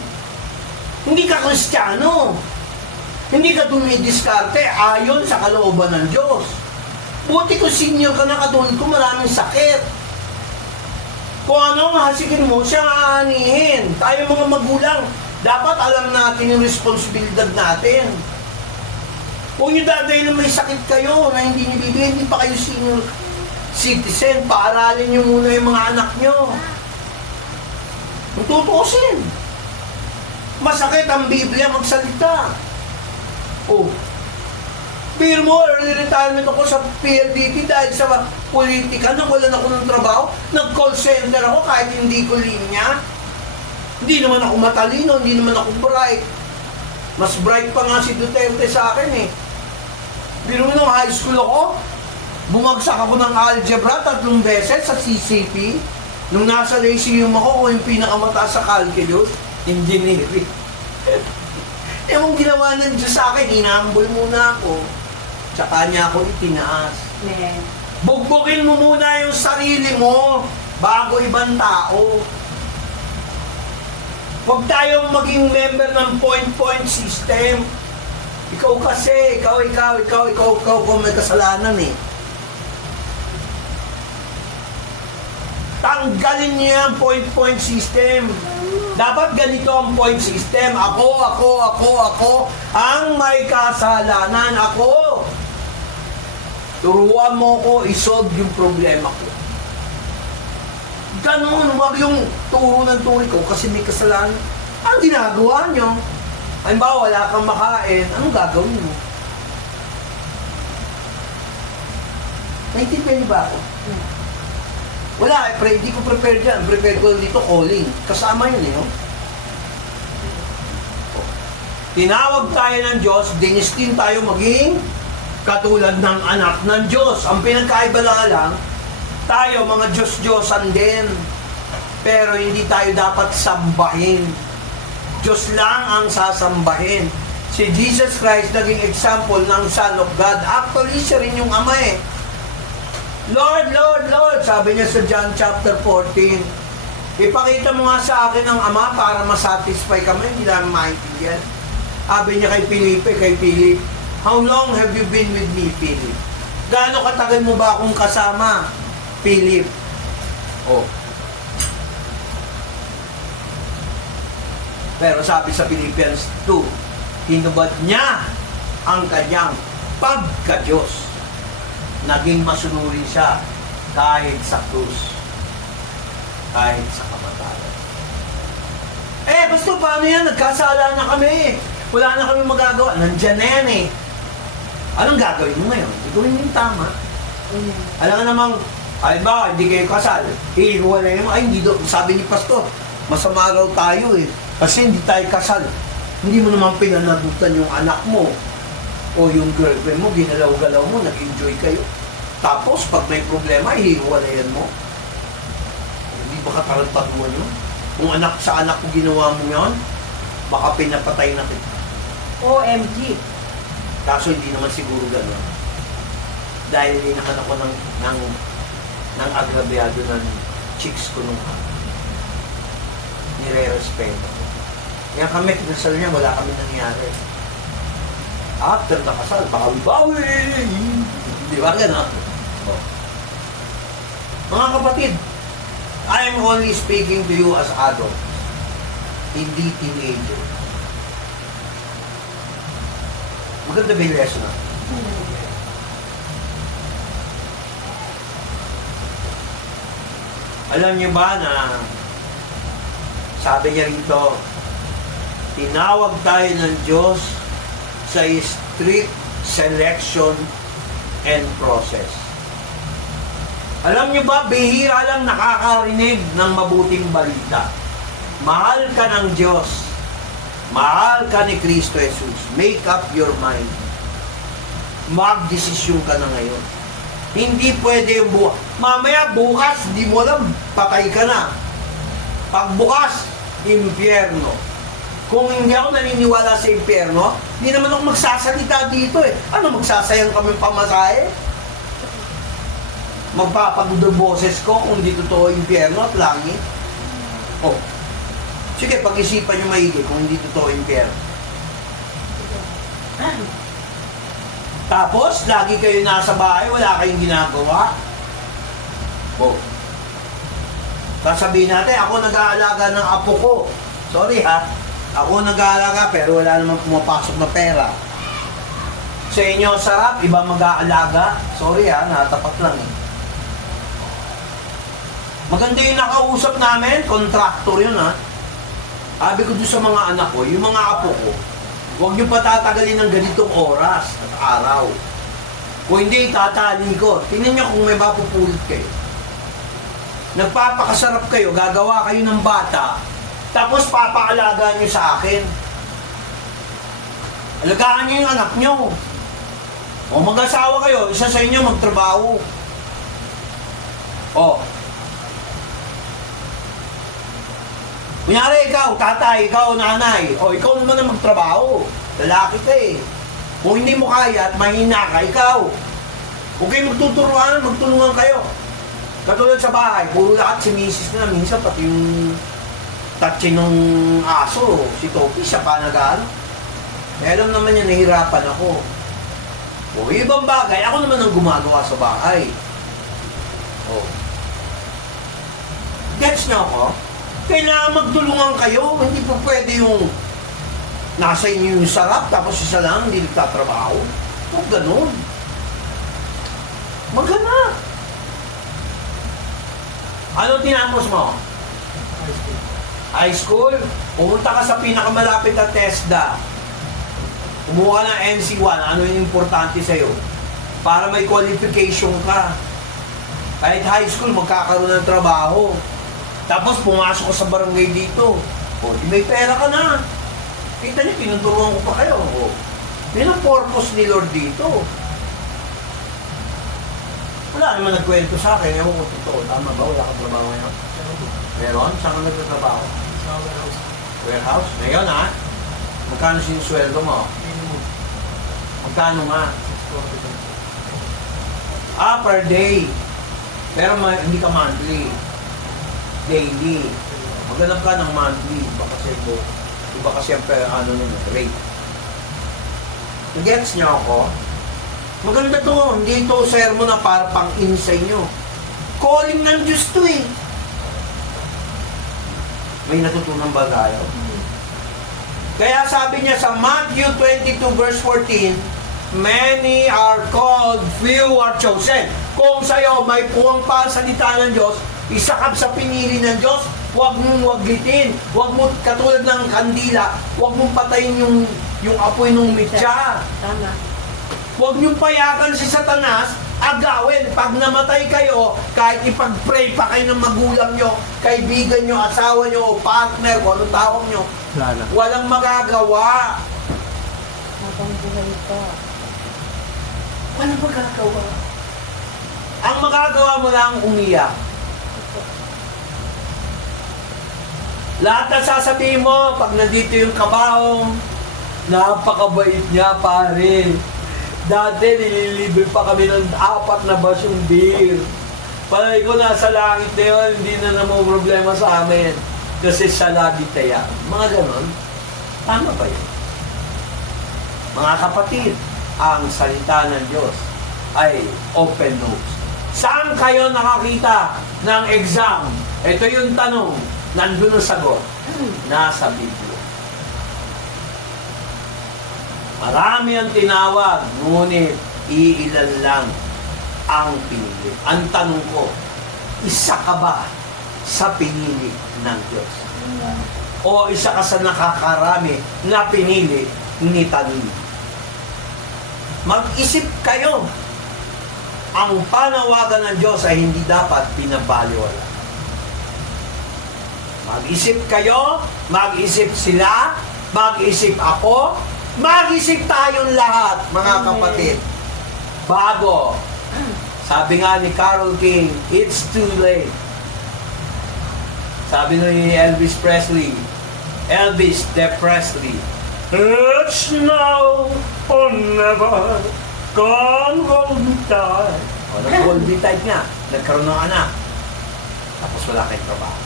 Hindi ka Kristiyano. Hindi ka dumidiskarte ayon sa kalooban ng Diyos. Buti ko senior ka na katulad ko, maraming sakit. Kung ano ang hasikin mo, siya ang aanihin. Tayo mga magulang, dapat alam natin yung responsibilidad natin. Kung yung daday na may sakit kayo, na hindi nibibigay, hindi pa kayo senior citizen, paaralin nyo muna yung mga anak nyo. Kung tutuusin. Masakit ang Biblia magsalita. Oh, pero mo, early retirement ako sa PLDT dahil sa politika na wala na ako ng trabaho. Nag-call center ako kahit hindi ko linya. Hindi naman ako matalino, hindi naman ako bright. Mas bright pa nga si Duterte sa akin eh. Pero nung high school ako, bumagsak ako ng algebra 3 beses sa CCP. Nung nasa Lyceum ako, yung pinakamataas sa calculus, engineering. Yung ginawa ng Diyos sa akin, hinambol muna ako. Tsaka niya ako itinaas. Amen. Bugbugin mo muna yung sarili mo bago ibang tao. Huwag tayong maging member ng point-point system. Ikaw kasi, ikaw kung may kasalanan eh. Tanggalin niyo yung point-point system. Dapat ganito ang point system. Ako ang may kasalanan. Ako. Turuan mo ko isolve yung problema ko. Ganun, wag yung turo ng turi ko kasi may kasalanan. Ang ginagawa nyo, halimbawa wala kang makain, anong gagawin mo? Naintindihan niyo ba ako? Wala, hindi ko prepared dyan. Prepared ko dito calling. Kasama yun eh. Oh. Tinawag tayo ng Diyos, dinistin tayo maging katulad ng anak ng Diyos. Ang pinagkaiba lang, tayo mga Diyos-Diyosan din. Pero hindi tayo dapat sambahin. Diyos lang ang sasambahin. Si Jesus Christ naging example ng Son of God. Actually, siya rin yung Ama eh. Lord, Lord, Lord, sabi niya sa John chapter 14. Ipakita mo nga sa akin ang Ama para masatisfy kami, hindi namin maintindihan. Sabi niya kay Philip, how long have you been with me, Philip? Gaano katagal mo ba akong kasama, Philip? Oh. Pero sabi sa Philippians 2, hinubad niya ang kanyang pagka-Diyos. Naging masunurin siya kahit sa krus, kahit sa kamatayan. Eh, Pastor, paano yan? Nagkasala na kami. Wala na kami magagawa. Nandiyan na yan eh. Anong gagawin mo ngayon? Gawin mo yung tama. Alam nga namang, halimbawa, hindi kayo kasal. Hihiwalay mo. Ay, hindi do. Sabi ni Pastor, masama raw tayo eh. Kasi hindi tayo kasal. Hindi mo naman pinanagutan yung anak mo o yung girlfriend mo, ginalaw-galaw mo, nag-enjoy kayo. Tapos, pag may problema, hihiwalayan mo. Hindi ba katarantatuan yun? Kung anak sa anak ko ginawa mo yun, baka pinapatay na kita. OMG. Kaso hindi naman siguro gano'n. Dahil hindi naman ako ng agrabyado ng chicks ko nung nire-respeto ko. Kaya kami, kinasal niya, wala kami nangyari. After the kasal, baka bawi. Di ba gano'n? Oh. Mga kapatid, I am only speaking to you as adults, hindi teenager. Maganda ba yung lesson na? Alam niyo ba na sabi niya rito, tinawag tayo ng Diyos sa strict selection and process. Alam niyo ba, bihira lang nakakarinig ng mabuting balita. Mahal ka ng Diyos. Mahal ka ni Kristo Jesus. Make up your mind. Magdesisyon ka na ngayon. Hindi pwede yung bukas. Mamaya bukas, di mo alam, patay ka na. Pagbukas, impyerno. Kung hindi ako naniniwala sa impyerno, hindi naman ako magsasalita dito eh. Ano, magsasayang kami pamasahe? Magpapagod ang boses ko kung hindi totoo impyerno at langit? Oh. Sige, pag-isipan nyo maigi kung hindi totoo impyerno. Tapos, lagi kayo nasa bahay, wala kayong ginagawa. Oh. Sasabihin natin, ako nag-aalaga ng apo ko. Sorry ha, ako nag-aalaga pero wala namang pumapasok na pera. Sa inyo, sarap, iba mag-aalaga. Sorry ha, natapat lang eh. Maganda yung nakausap namin, contractor yun ha. Sabi ko doon sa mga anak ko, yung mga apo ko, huwag niyo patatagalin ng ganitong oras at araw. Kung hindi, tatali ko. Tingnan niyo kung may mapupulot kayo. Nagpapakasarap kayo, gagawa kayo ng bata, tapos papaalagaan niyo sa akin. Alagaan niyo yung anak niyo. O mag-asawa kayo, isa sa inyo magtrabaho. O. Kunyari ikaw, tatay, ikaw, nanay. O, ikaw naman ang magtrabaho. Lalaki ka eh. Kung hindi mo kaya at mahina ka, ikaw. Kung kayo magtuturuan, magtulungan kayo. Katulad sa bahay, puro lahat si misis na. Minsan pati yung tatsi ng aso, si Topi, siya pa nag-ano. Eh, alam naman niya, nahihirapan ako. O, ibang bagay, ako naman ang gumagawa sa bahay. O. Gets niyo ako? Kailangan magtulungan kayo. Hindi po pwede yung nasa inyo yung sarap, tapos isa lang, hindi nagtatrabaho. Huwag ganun. Maghanap. Ano tinapos mo? High school? Pumunta ka sa pinakamalapit na TESDA. Kumuha ng NC1. Ano yung importante sa'yo? Para may qualification ka. Kahit high school, magkakaroon ng trabaho. Tapos pumasok ko sa barangay dito. O, di may pera ka na. Kita niyo, tinuturuan ko pa kayo. O, yun ang purpose ni Lord dito. Wala naman nagkwento sa akin. Ewan ko totoo. Tama ba? Wala kang trabaho ngayon? Meron? Saan ka nagtatrabaho? Sa warehouse. Warehouse? Ngayon ha? Magkano sinusweldo mo? Minimum. Magkano nga? 640. Per day. Pero hindi ka monthly. Daily. Maghanap ka ng monthly. Iba kasi ang rate. Gets niyo ako? Maganda to. Hindi ito sermon na para pang-in sa inyo. Calling ng Diyos to eh. May natutunan ba tayo? Kaya sabi niya sa Matthew 22 verse 14, many are called, few are chosen. Kung sa'yo may puwang salita ng Diyos, isakap sa pinili ng Diyos, huwag mong waglitin. Huwag mo, katulad ng kandila, huwag mong patayin yung apoy ng mitya. Tama. Huwag niyong payagan si Satanas, agawin. Pag namatay kayo, kahit ipag-pray pa kayo ng magulang nyo, kaibigan nyo, asawa nyo, o partner, kung anong tawag nyo, walang magagawa. Habang buhay pa. Walang magagawa. Ang magagawa mo lang umiyak. Lahat na sasabihin mo, pag nandito yung kabaong, napakabait niya, pare. Dati, nililibre pa kami ng 4 na basyong beer. Palay ko nasa langit na yun, hindi na namang problema sa amin. Kasi sa labit na yan. Mga ganon. Tama ba yun? Mga kapatid, ang salita ng Diyos ay open notes. Saan kayo nakakita ng exam? Ito yung tanong. Nandun ang sagot. Nasa Biblia. Marami ang tinawag, ngunit iilan lang ang pinili. Ang tanong ko, isa ka ba sa pinili ng Diyos? O isa ka sa nakakarami na pinili ni Tanin? Mag-isip kayo. Ang panawagan ng Diyos ay hindi dapat pinabaliwala. Mag-isip kayo, mag-isip sila, mag-isip ako, mag-isip tayong lahat, mga kapatid. Bago, sabi nga ni Carole King, it's too late. Sabi ni Elvis Presley, Elvis de Presley, it's now or never, gone hold me tight. O, nag-hold me tight nga, nagkaroon ng anak. Tapos wala kayong trabaho.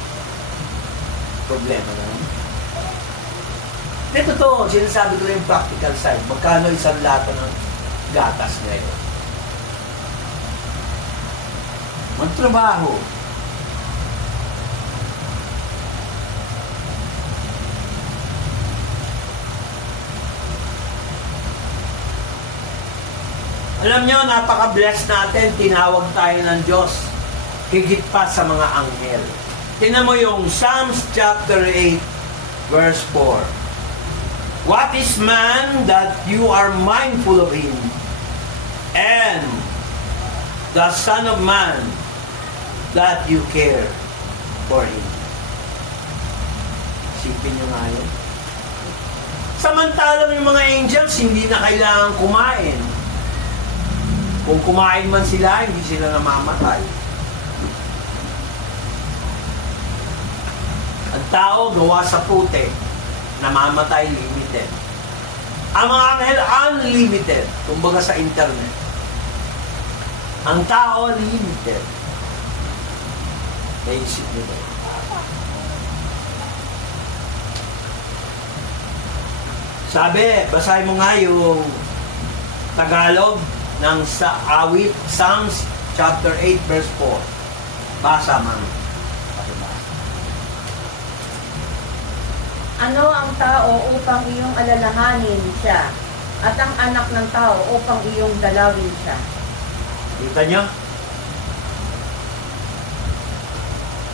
Problema na naman. Ito to, sinasabi ko yung practical side. Magkano isang lata ng gatas ngayon? Magtrabaho. Alam nyo, napaka-blessed natin. Tinawag tayo ng Diyos. Higit pa sa mga anghel. Tingnan mo yung Psalms chapter 8, verse 4. What is man that you are mindful of him? And the Son of Man that you care for him. Isipin nyo nga yun. Samantalang yung mga angels, hindi na kailangan kumain. Kung kumain man sila, hindi sila namamatay. Ang tao, gawa sa puti, namamatay, limited. Ang mga anghel, unlimited. Kumbaga sa internet. Ang tao, limited. Naisip nyo ba? Sabi, basahin mo nga yung Tagalog ng sa awit, Psalms chapter 8, verse 4. Basa man. Ano ang tao upang iyong alalahanin siya, at ang anak ng tao upang iyong dalawin siya? Kita nyo?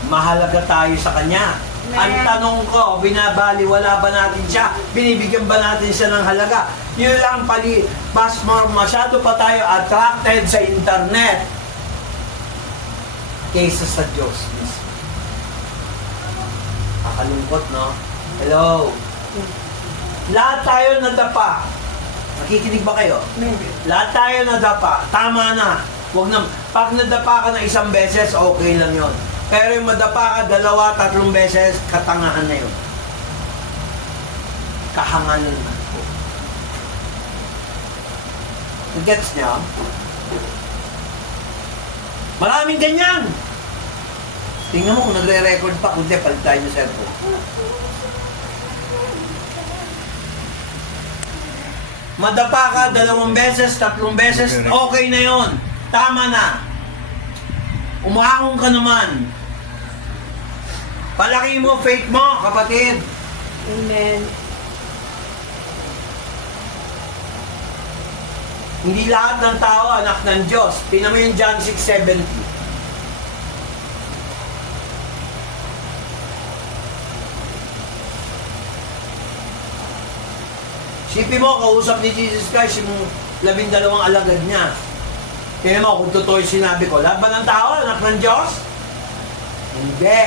Mahalaga tayo sa Kanya. Ang tanong ko, binabaliwala ba natin siya? Binibigyan ba natin siya ng halaga? Yun lang pali, masyado pa tayo attracted sa internet kaysa sa Diyos mismo. Nakalungkot, no? Hello? Lahat tayo nadapa. Nakikinig ba kayo? Lahat tayo nadapa. Tama na. Huwag na. Pag nadapa ka na isang beses, okay lang yon. Pero yung madapa ka 2-3 beses, katangahan na yun. Kahangalan na. Gets niya? Maraming ganyan. Tingnan mo kung nagre-record pa, kundi palit tayo ng cellphone. Madapa ka 2 beses, 3 beses, okay na yon. Tama na. Umahong ka naman. Palaki mo faith mo, kapatid. Amen. Hindi lahat ng tao anak ng Diyos. Tingnan mo yung John 6:70. Sipin mo, kausap ni Jesus Christ yung 12 alagad niya. Tingnan mo, kung totoo yung sinabi ko, lahat ba ng tao anak ng Diyos? Hindi.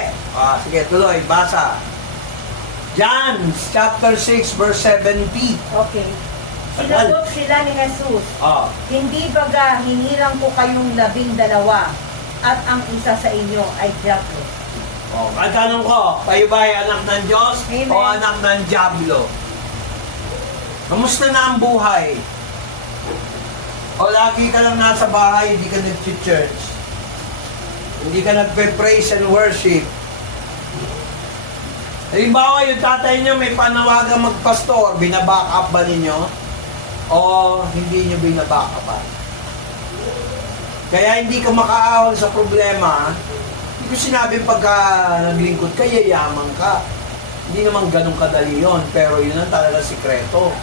Sige, tuloy, basa. John chapter 6, verse 70. Okay. Sinagot sila ni Jesus, hindi baga hinirang ko kayong 12 at ang isa sa inyo ay diablo. Ang tanong ko, kayo ba ay anak ng Diyos Amen. o anak ng diablo? Kamusta na ang buhay? O lagi ka lang nasa bahay, hindi ka nag-church? Hindi ka nagpe-praise and worship? Halimbawa, yung tatay niyo may panawagan magpastor, binaback up ba ninyo? O hindi niyo binaback up? Kaya hindi ka makaahon sa problema. Hindi ko sinabi pagka naglingkod ka, yayaman ka. Hindi naman ganun kadali yun, pero yun ang talaga sikreto.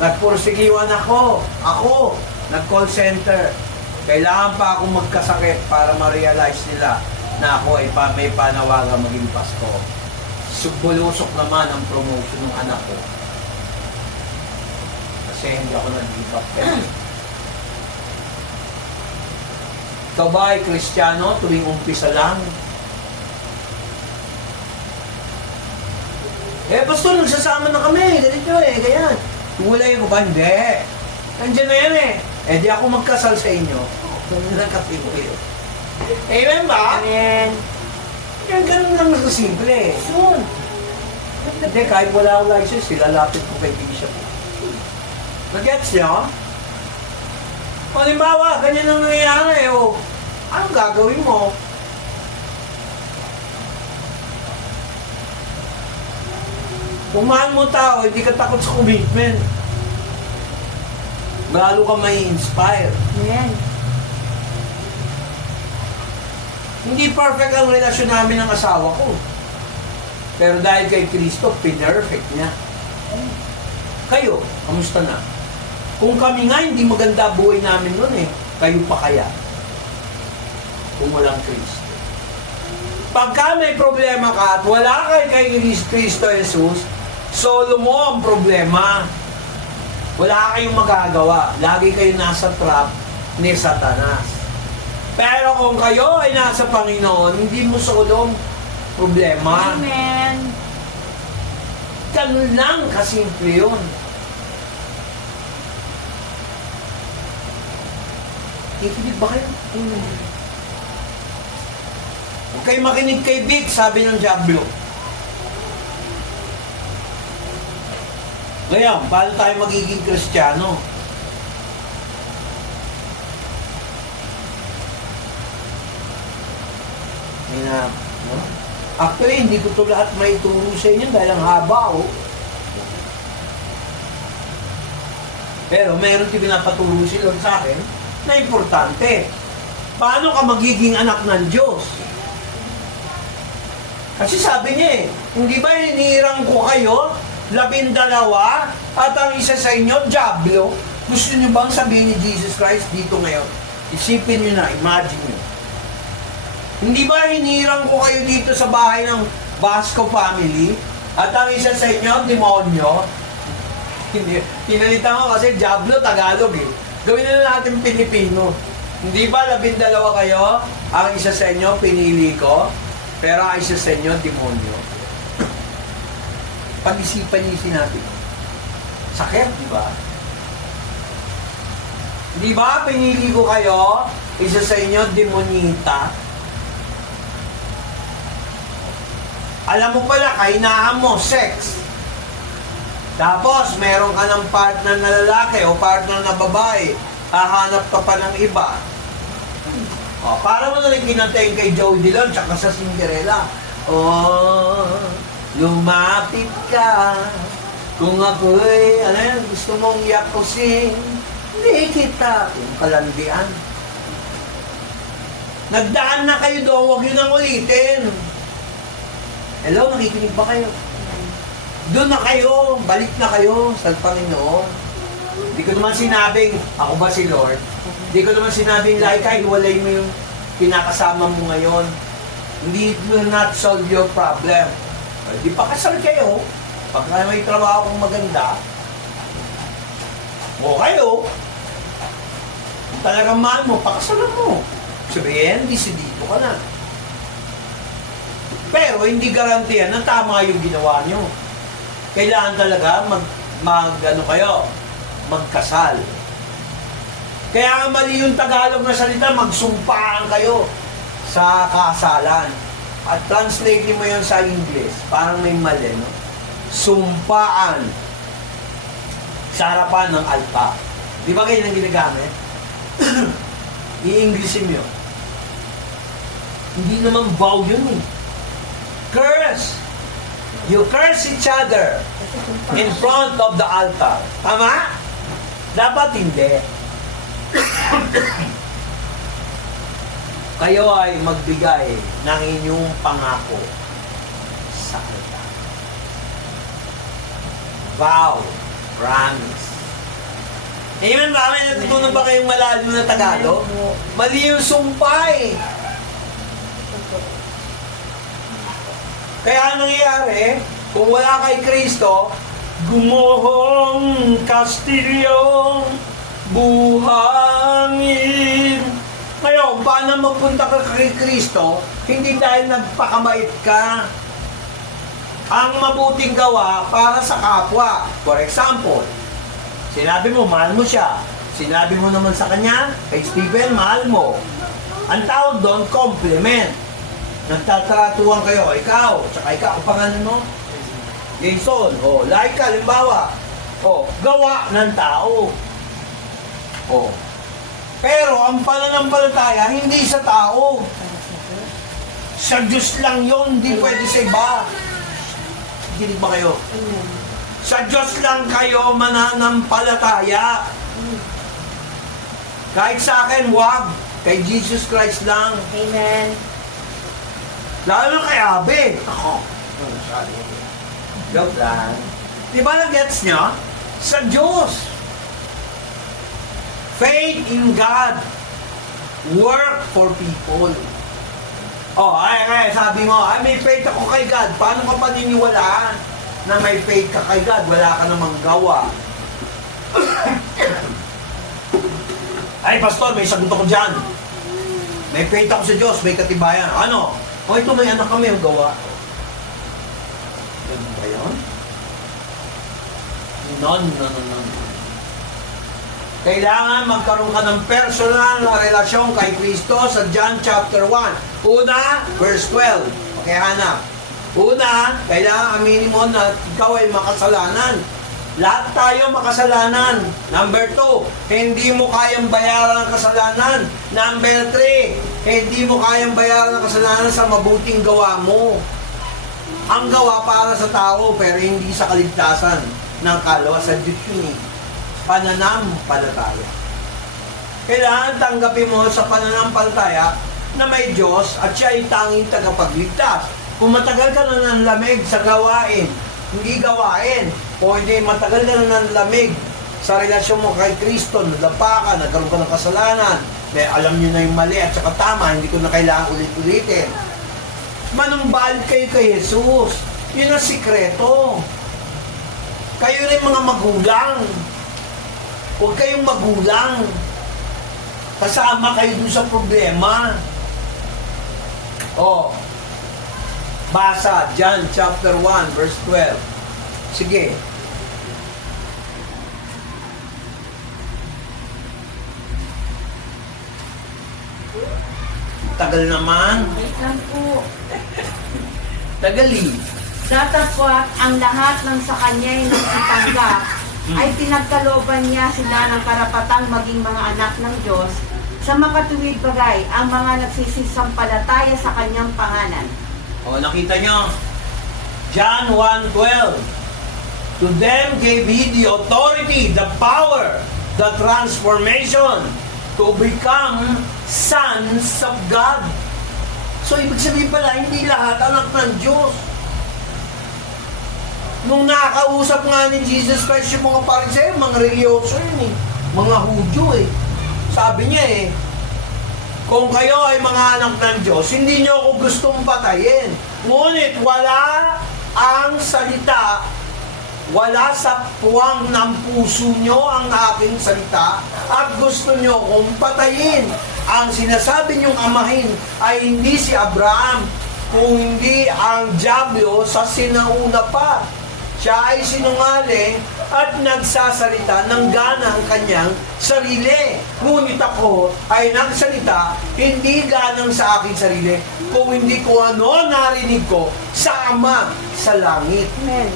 Nagpursigiwan ako, nag-call center. Kailangan pa akong magkasakit para ma-realize nila na ako ay may panawagan maging pastor. Bulusok naman ang promotion ng anak ko. Kasi hindi ako nag-give up. Ikaw ba ay Kristiyano tuwing umpisa lang? Pastor, nagsasama na kami. Ganito ganyan. Kulay ko ba? Hindi. Nandiyan na yan di ako magkasal sa inyo. Ganun lang kasi ko kayo. Amen ba? Amen. Yan, ganun lang na simple. Soon. Hindi, kahit wala akong license, silalapit ko kay Bishop. Nag-gets niyo? O, halimbawa, ganyan ang nangyayari, anong gagawin mo? Kung mahal mo tao, hindi ka takot sa commitment. Lalo ka may inspire. Amen. Hindi perfect ang relasyon namin ng asawa ko. Pero dahil kay Kristo, pinerfect niya. Kayo, kamusta na? Kung kami nga, hindi maganda buhay namin nun kayo pa kaya? Kung walang Kristo. Pagka may problema ka at wala kay Kristo Jesus, solo mo ang problema. Wala kayong magagawa. Lagi kayo nasa trap ni Satanas. Pero kung kayo ay nasa Panginoon, hindi mo solong problema. Amen. Ganun lang kasimple yun. Kikinig ba kayo? Huwag kayo makinig kay Vic, sabi ng Diablo. Ngayon, paano tayo magiging Kristiyano? No? Actually, hindi ko ito lahat may turo sa inyo dahil ang haba, Pero meron yung pinapaturo si Lord sa akin na importante. Paano ka magiging anak ng Diyos? Kasi sabi niya hindi ba hinirang ko kayo, 12, at ang isa sa inyo, Diablo? Gusto niyo bang sabihin ni Jesus Christ dito ngayon? Isipin niyo na, imagine niyo. Hindi ba hinirang ko kayo dito sa bahay ng Basco family? At ang isa sa inyo, demonyo? Hindi. Pinalitan ko kasi Diablo, Tagalog Gawin na natin Pilipino. Hindi ba 12 kayo? Ang isa sa inyo, pinili ko. Pero ang isa sa inyo, demonyo. Pag-isipan niyo natin. Sakit, di ba? Di ba, pinili ko kayo, isa sa inyo, demonita. Alam mo pala, kahinaan mo, sex. Tapos, meron ka ng partner na lalaki o partner na babae, hahanap ka pa ng iba. Para mo na rin kinantayin kay Joey Dillon tsaka sa Cinderella. Lumapit ka, kung ako'y, gusto mong yakusin, hindi kita kung kalandian. Nagdaan na kayo doon, huwag yun ang ulitin. Hello, nakikinig ba kayo? Doon na kayo, balik na kayo sa Panginoon. Hindi ko naman sinabing, ako ba si Lord? Hindi ko naman sinabing, Laika, hiwalay mo yung pinakasama mo ngayon. Hindi, it will not solve your problem. Hindi pa kasal kayo. Pagka may trabaho kong maganda, o kayo, kung talagang mahal mo, pakasalan mo. Sabihin, disidido ka na. Pero hindi garantiyan na tama yung ginawa nyo. Kailangan talaga magkasal. Kaya nga mali yung Tagalog na salita, magsumpaan kayo sa kasalan. At translate mo yun sa English, parang may mali, no? Sumpaan sa harapan ng altar. Di ba kayo nang ginagamit? I-Englishin mo yun. Hindi naman vow yun Curse You curse each other in front of the altar. Tama? Dapat hindi. Kayo ay magbigay ng inyong pangako sa altar. Vow, promise. Amen ba? May natutunan ba kayong malalim na Tagalog? Mali yung sumpa eh. Kaya anong nangyayari? Kung wala kay Kristo, gumuhong Kastilyong buhangin. Ngayon, paano magpunta ka kay Kristo? Hindi dahil nagpakamait ka. Ang mabuting gawa para sa kapwa. For example, sinabi mo, mahal mo siya. Sinabi mo naman sa kanya, kay Stephen, mahal mo. Ang tawag doon, compliment. Nagtatratuhan kayo, ikaw, tsaka ikaw, ang pangalan mo? Jason, like ka, limbawa. Gawa ng tao. Pero ang pananampalataya, hindi sa tao. Sa Diyos lang yun, hindi pwede sa iba. Kinig ba kayo? Sa Diyos lang kayo mananampalataya. Kahit sa akin, wag. Kay Jesus Christ lang. Amen. Lalo na kay Abe. Ako. Joke lang. Di ba na-gets nyo? Sa Diyos. Faith in God. Work for people. Sabi mo, may faith ako kay God. Paano ka paniniwalaan na may faith ka kay God? Wala ka namang gawa. Pastor, may sagot ako dyan. May faith ako sa Diyos, may katibayan. Ano? Ito may anak kami, yung gawa. Ganun ba yun? No. Kailangan magkaroon ka ng personal na relasyon kay Kristo sa John chapter 1. Una, verse 12. Okay, hanap. Una, kailangan aminin mo na ikaw ay makasalanan. Lahat tayo makasalanan. Number 2, hindi mo kayang bayaran ang kasalanan. Number 3, hindi mo kayang bayaran ang kasalanan sa mabuting gawa mo. Ang gawa para sa tao, pero hindi sa kaligtasan ng kalwa sa Diyos yun. Pananampalataya. Kailangan tanggapin mo sa pananampalataya na may Diyos at siya ay tanging tagapagligtas. Kung matagal ka na ng lamig sa gawain, hindi gawain, o hindi matagal ka na ng lamig sa relasyon mo kay Kristo, nadapa ka, nagkaroon ka ng kasalanan, alam nyo na yung mali at saka tama, hindi ko na kailangan ulit-ulitin. Manumbalik kayo kay Jesus. Yun ang sikreto. Kayo rin mga magulang. Huwag kayong magulang. Kasama kayo dun sa problema. Basa, John chapter 1, verse 12. Sige. Tagal naman. Wait lang po. Tagali. Datapwat ang lahat ng sa kanya'y nagsitanggap ay pinagkalooban niya sila ng karapatang maging mga anak ng Diyos sa makatuwid bagay ang mga nagsisisampalataya sa kanyang pangalan. Nakita nyo? John 1:12. To them gave he the authority, the power, the transformation to become sons of God. So, ibig sabihin pala, hindi lahat anak ng Diyos. Nung nakausap nga ni Jesus Christ yung mga Pariseo, mga religyoso yun mga Hudyo Sabi niya kung kayo ay mga anak ng Diyos, hindi niyo ako gustong patayin. Ngunit wala ang salita, wala sa puwang ng puso niyo ang aking salita at gusto niyo akong patayin. Ang sinasabi niyong amahin ay hindi si Abraham, kung hindi ang dyablo sa sinauna pa. Siya ay sinungaling at nagsasalita ng gana ang kanyang sarili. Ngunit ako ay nagsalita hindi ganang sa aking sarili, kung hindi ko ano narinig ko sa Ama sa langit. Amen.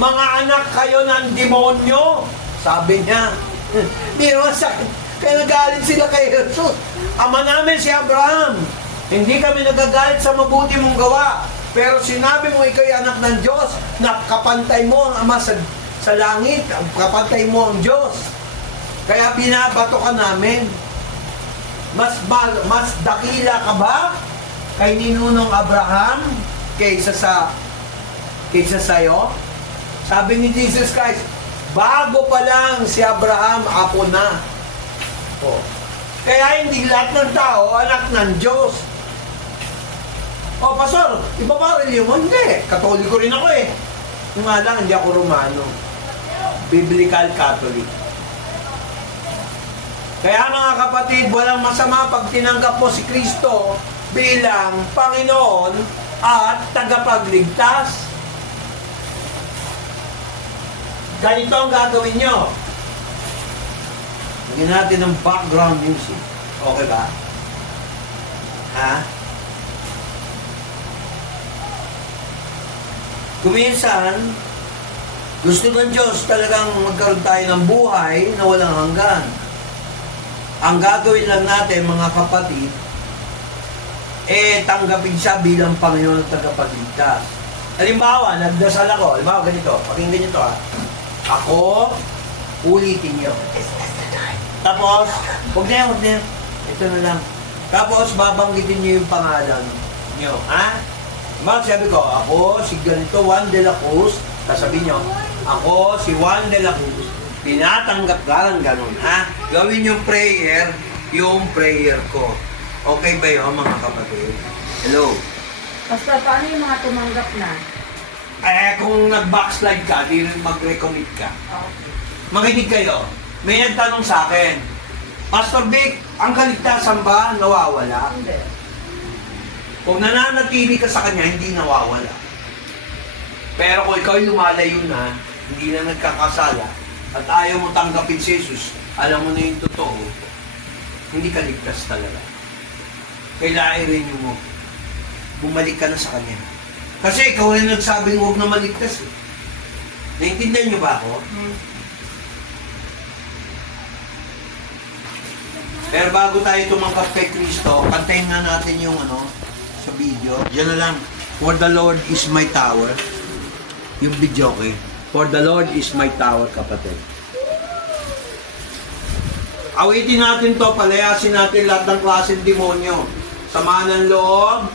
Mga anak kayo ng demonyo, sabi niya. Di naman kaya nagalit sila kay Jesus. Ama namin si Abraham. Hindi kami nagagalit sa mabuti mong gawa. Pero sinabi mo ikaw'y anak ng Diyos, na kapantay mo ang Ama sa langit, kapantay mo ang Diyos. Kaya binabato ka namin. Mas dakila ka ba kay Ninunong Abraham kaysa sa'yo? Sabi ni Jesus Christ, bago pa lang si Abraham, apo na. Oh. Kaya hindi lahat ng tao anak ng Diyos. O, Pastor, iba ba reliyon mo? Hindi. Katoliko rin ako eh. Yung nga lang, hindi ako Romano. Biblical Catholic. Kaya mga kapatid, walang masama pag tinanggap mo si Kristo bilang Panginoon at tagapagligtas. Ganito ang gagawin nyo. Lagyan natin ng background music. Okay ba? Ha? Kuminsan, gusto ng Diyos talagang magkaroon tayo ng buhay na walang hanggan. Ang gagawin lang natin, mga kapatid, tanggapin siya bilang Panginoon at tagapagligtas. Halimbawa, nagdasal ako. Halimbawa, ganito. Pakinggan nyo to ha. Ako, ulitin nyo. Tapos, huwag na yan. Ito na lang. Tapos, babanggitin nyo yung pangalan nyo. Ha? Sabi ko, ako si ganito, Juan de la Cruz. Sasabihin nyo, ako si Juan de la Cruz. Tinatanggap ka lang ganun, ha? Gawin yung prayer ko. Okay ba yun, mga kapatid? Hello? Pastor, paano yung mga tumanggap na? Kung nag-backslide ka, di rin mag-recommit ka. Okay. Makinig kayo. May nagtanong sa akin, Pastor Vic, ang kaligtasan ba nawawala? Hindi. Kung nananatili ka sa kanya, hindi nawawala. Pero kung ikaw ay lumalayo na, hindi na nagkakasala, at ayaw mo tanggapin si Jesus, alam mo na yung totoo, hindi ka ligtas talaga. Kailangan rin mo, bumalik ka na sa kanya. Kasi ikaw rin nagsabing huwag na maligtas. Naintindihan niyo ba ako? Pero bago tayo tumanggap kay Kristo, kantayin nga natin yung sa video. Diyan na lang. For the Lord is my tower. Yung video, okay? For the Lord is my tower, kapatid. Awitin natin to, palayasin natin lahat ng klaseng demonyo. Sama ng loob.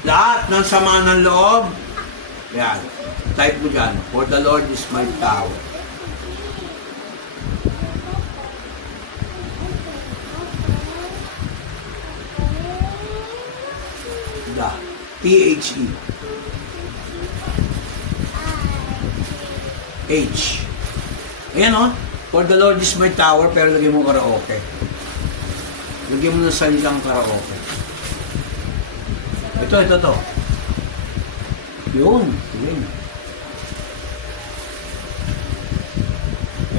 Lahat ng sama ng loob. Yan. Type mo dyan. For the Lord is my tower. T-H-E. H. Ayan o. For the Lord is my tower, pero lagyan mo karaoke. Lagyan mo na salitang karaoke. Ito. Yun. Yun.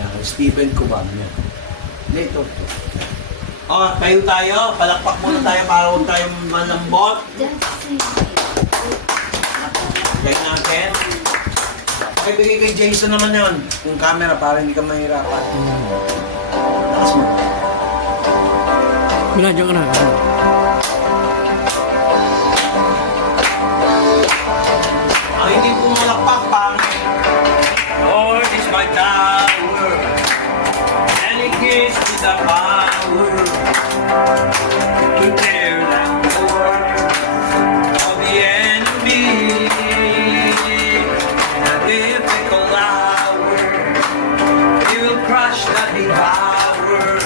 Yan. Stephen Cubam. Yan. Ito. Tayo tayo. Palakpak muna tayo para huwag tayo malambot. Check natin. Okay, bigay kay Jason naman yun. Yung camera para hindi ka mahirapan. Takas mo. Binadyo ka na. Ang hindi pumalakpak, pangit. Lord is my tower, and He gives me the power to tear down the world of the enemy. In a difficult hour, He will crush the devourer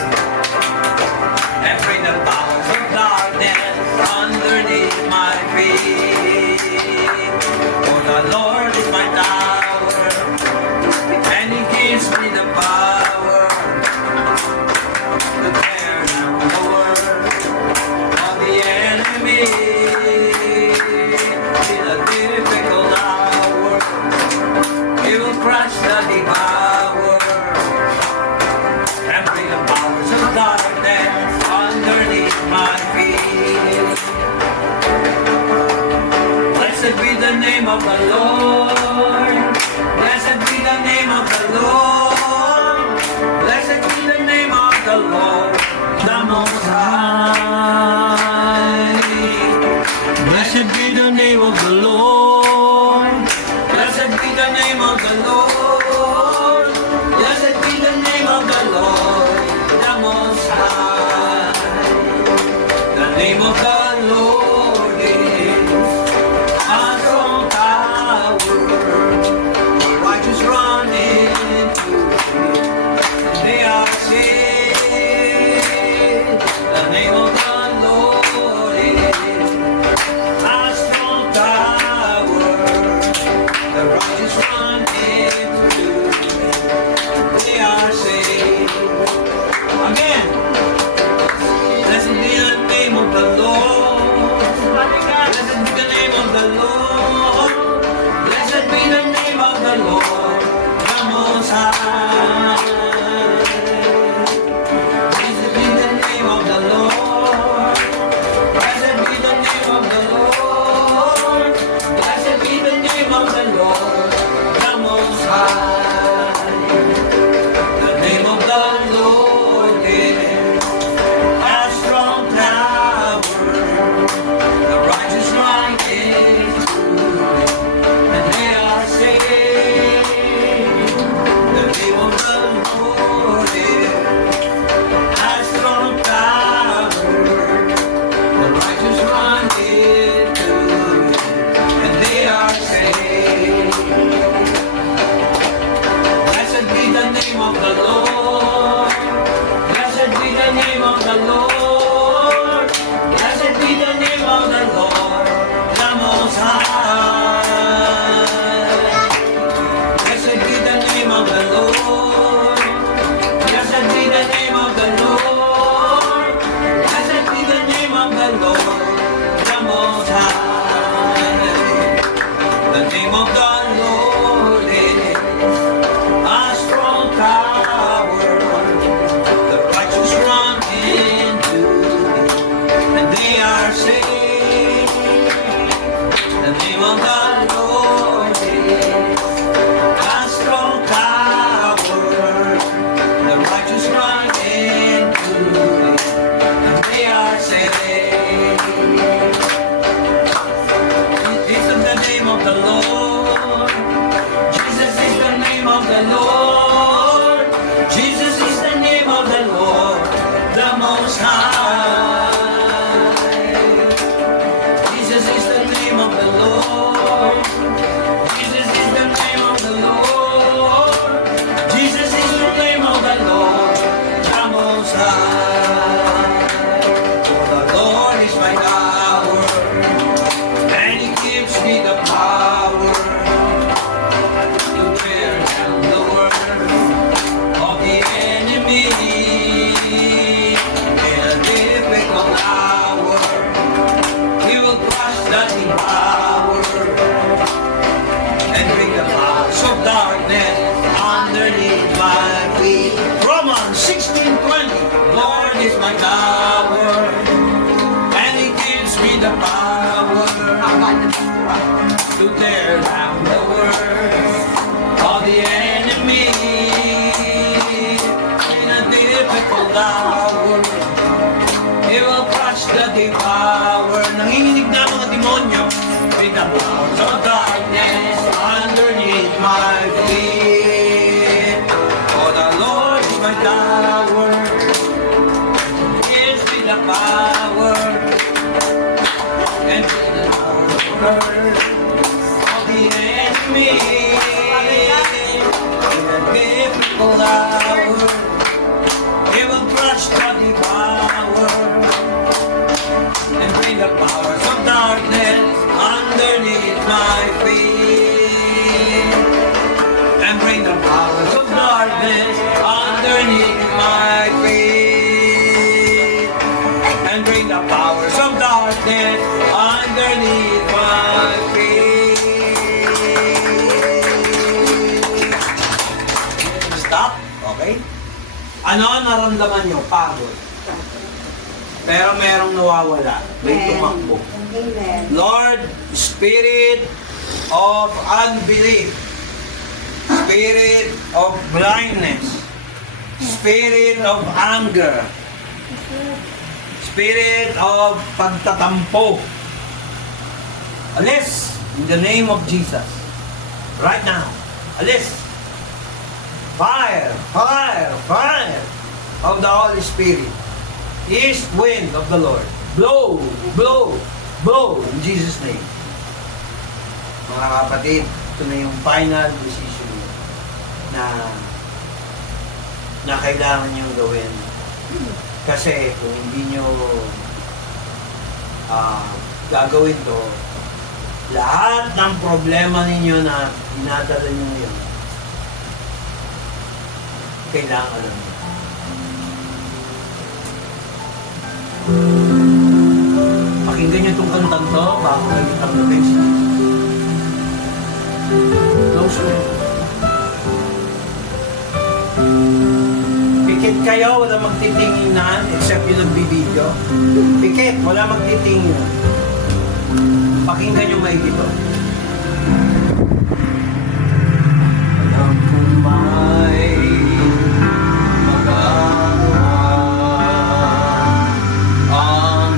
and bring the powers of darkness underneath my feet. For the Lord is my tower, and He gives me the power to tear down the world of the enemy. In a difficult hour, He will crush the devourer and bring the powers of darkness underneath my feet. Blessed be the name of the Lord. Blessed be the name of the Lord. Blessed be the name of the Lord, the Most High. Blessed of the Lord. Blessed be the name of the Lord, the Most High. Blessed be the name of the Lord. Blessed be the name of the Lord. Blessed be the name of the Lord, the Most High. The name of the Lord is a strong tower. The righteous run into it, and they are saved. The name of the Lord is a strong tower. The righteous run into it, and they are saved. This is the name of the Lord. Jesus is the name of the Lord. Jesus is the name of the Lord, the Most High. Jesus is the name of the Lord. Jesus is the name of the Lord. Jesus is the name of the Lord, the Most High. For the Lord is my tower, and He gives me the power to tear down the works of the enemy. In a difficult hour, He will crush the devourer and bring the powers of darkness underneath my feet. Romans 16:20. Lord is my tower, and He gives me the power to tear down the works of the enemy. In a difficult hour, He will crush the devourer. Nanginginig na mga demonyo with the powers of darkness underneath my feet. For the Lord is my tower, gives me the power and the powers of the enemy. In a difficult hour, He will crush the devourer and bring the powers of darkness underneath my feet. And bring the powers of darkness underneath my feet. And bring the powers of darkness underneath my feet. Stop. Okay? Ano ang naramdaman nyo? Pagod. Pero merong nawawala. May tumakbo. Amen. Lord, spirit of unbelief, spirit of blindness, spirit of anger, spirit of pagtatampo, alis in the name of Jesus. Right now, alis. Fire, fire, fire of the Holy Spirit. East wind of the Lord. Blow, blow, blow in Jesus' name. Mga kapatid, ito na yung final decision na kailangan nyo gawin. Kasi kung hindi nyo gagawin to, lahat ng problema ninyo na dinadala nyo ngayon, kailangan alam nyo. Pakinggan nyo itong kantang to bago kayo tanggapin si Jesus. Close mo. Pikit kayo, wala magtitinginan except yung nagbibideo. Pikit, wala magtitinginan. Pakinggan nyo maigi to. Alam kong may magagawa ang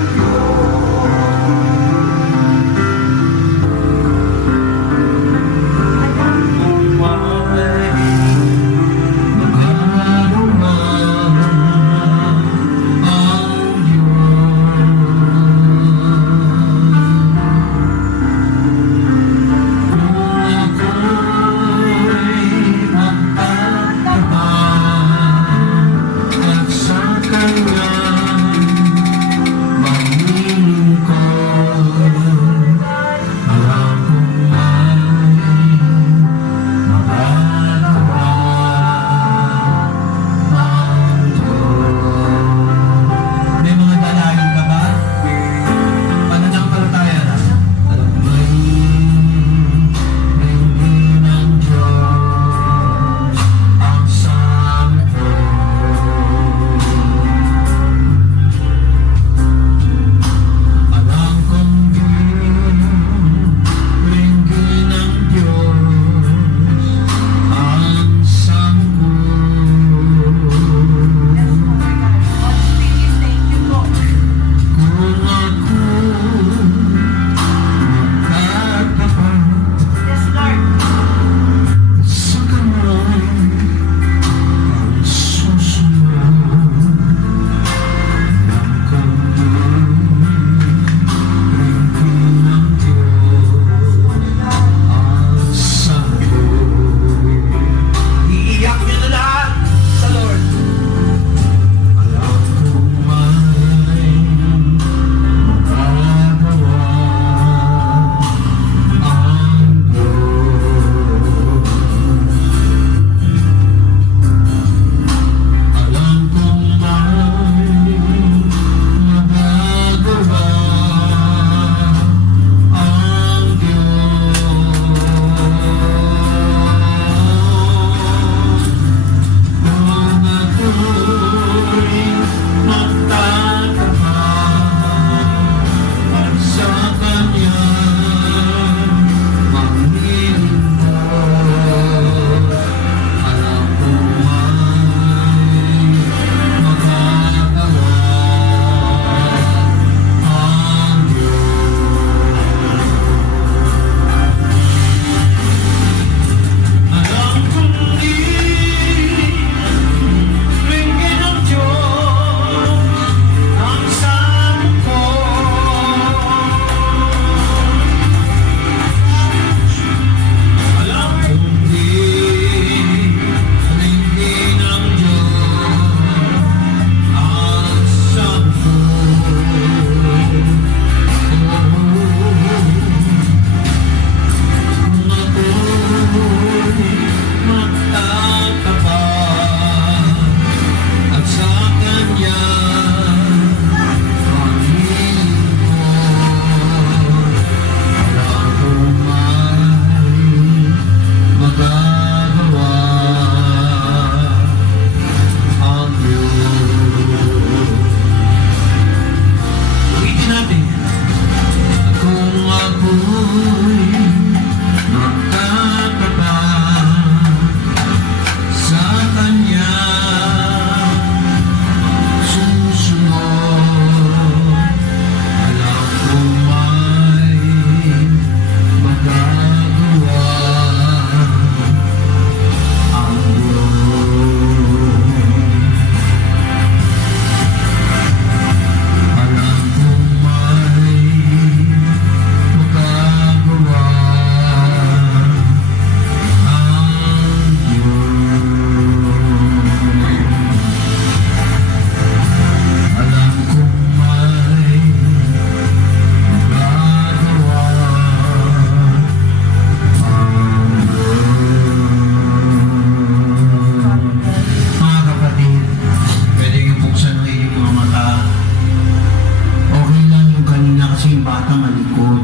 bata malikot.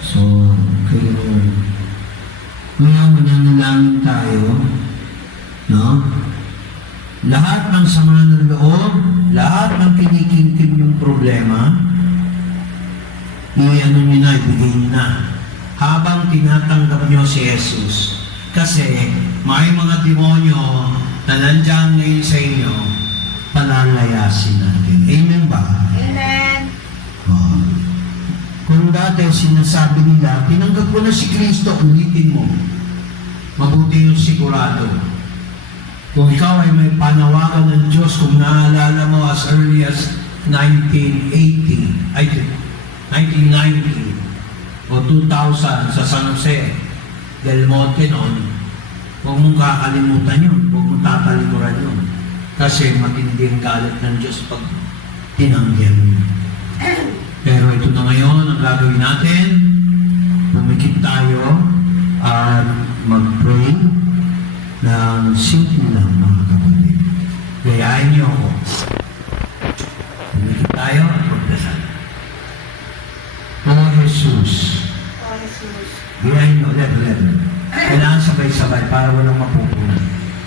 So, kaya mananalangin tayo, no? Lahat ng sama ng loob, lahat ng kinikintim yung problema, i-ano nyo na, ibigay nyo na. Habang tinatanggap nyo si Jesus. Kasi may mga demonyo na nandiyan ngayon sa inyo, palalayasin natin. Amen ba? Amen. Oh. Kung dati sinasabi nila, tinanggap ko na si Kristo, ulitin mo. Mabuti yung sigurado. Kung ikaw ay may panawagan ng Diyos, kung naalala mo as early as 1980, ay 1990 o 2000 sa San Jose del Monte noon, huwag mong kakalimutan yun, huwag mong tatalikuran yun. Kasi matinding galit ng Diyos pag tinanggihan mo. Pero ito na ngayon, ang gagawin natin, pumikit tayo at mag-pray ng simple lang, mga kapatid. Gayahin niyo ako. Pumikit tayo at magdasal. O Jesus, O Jesus. gayahin niyo ulit. Kailangan sabay-sabay para walang mapupunan.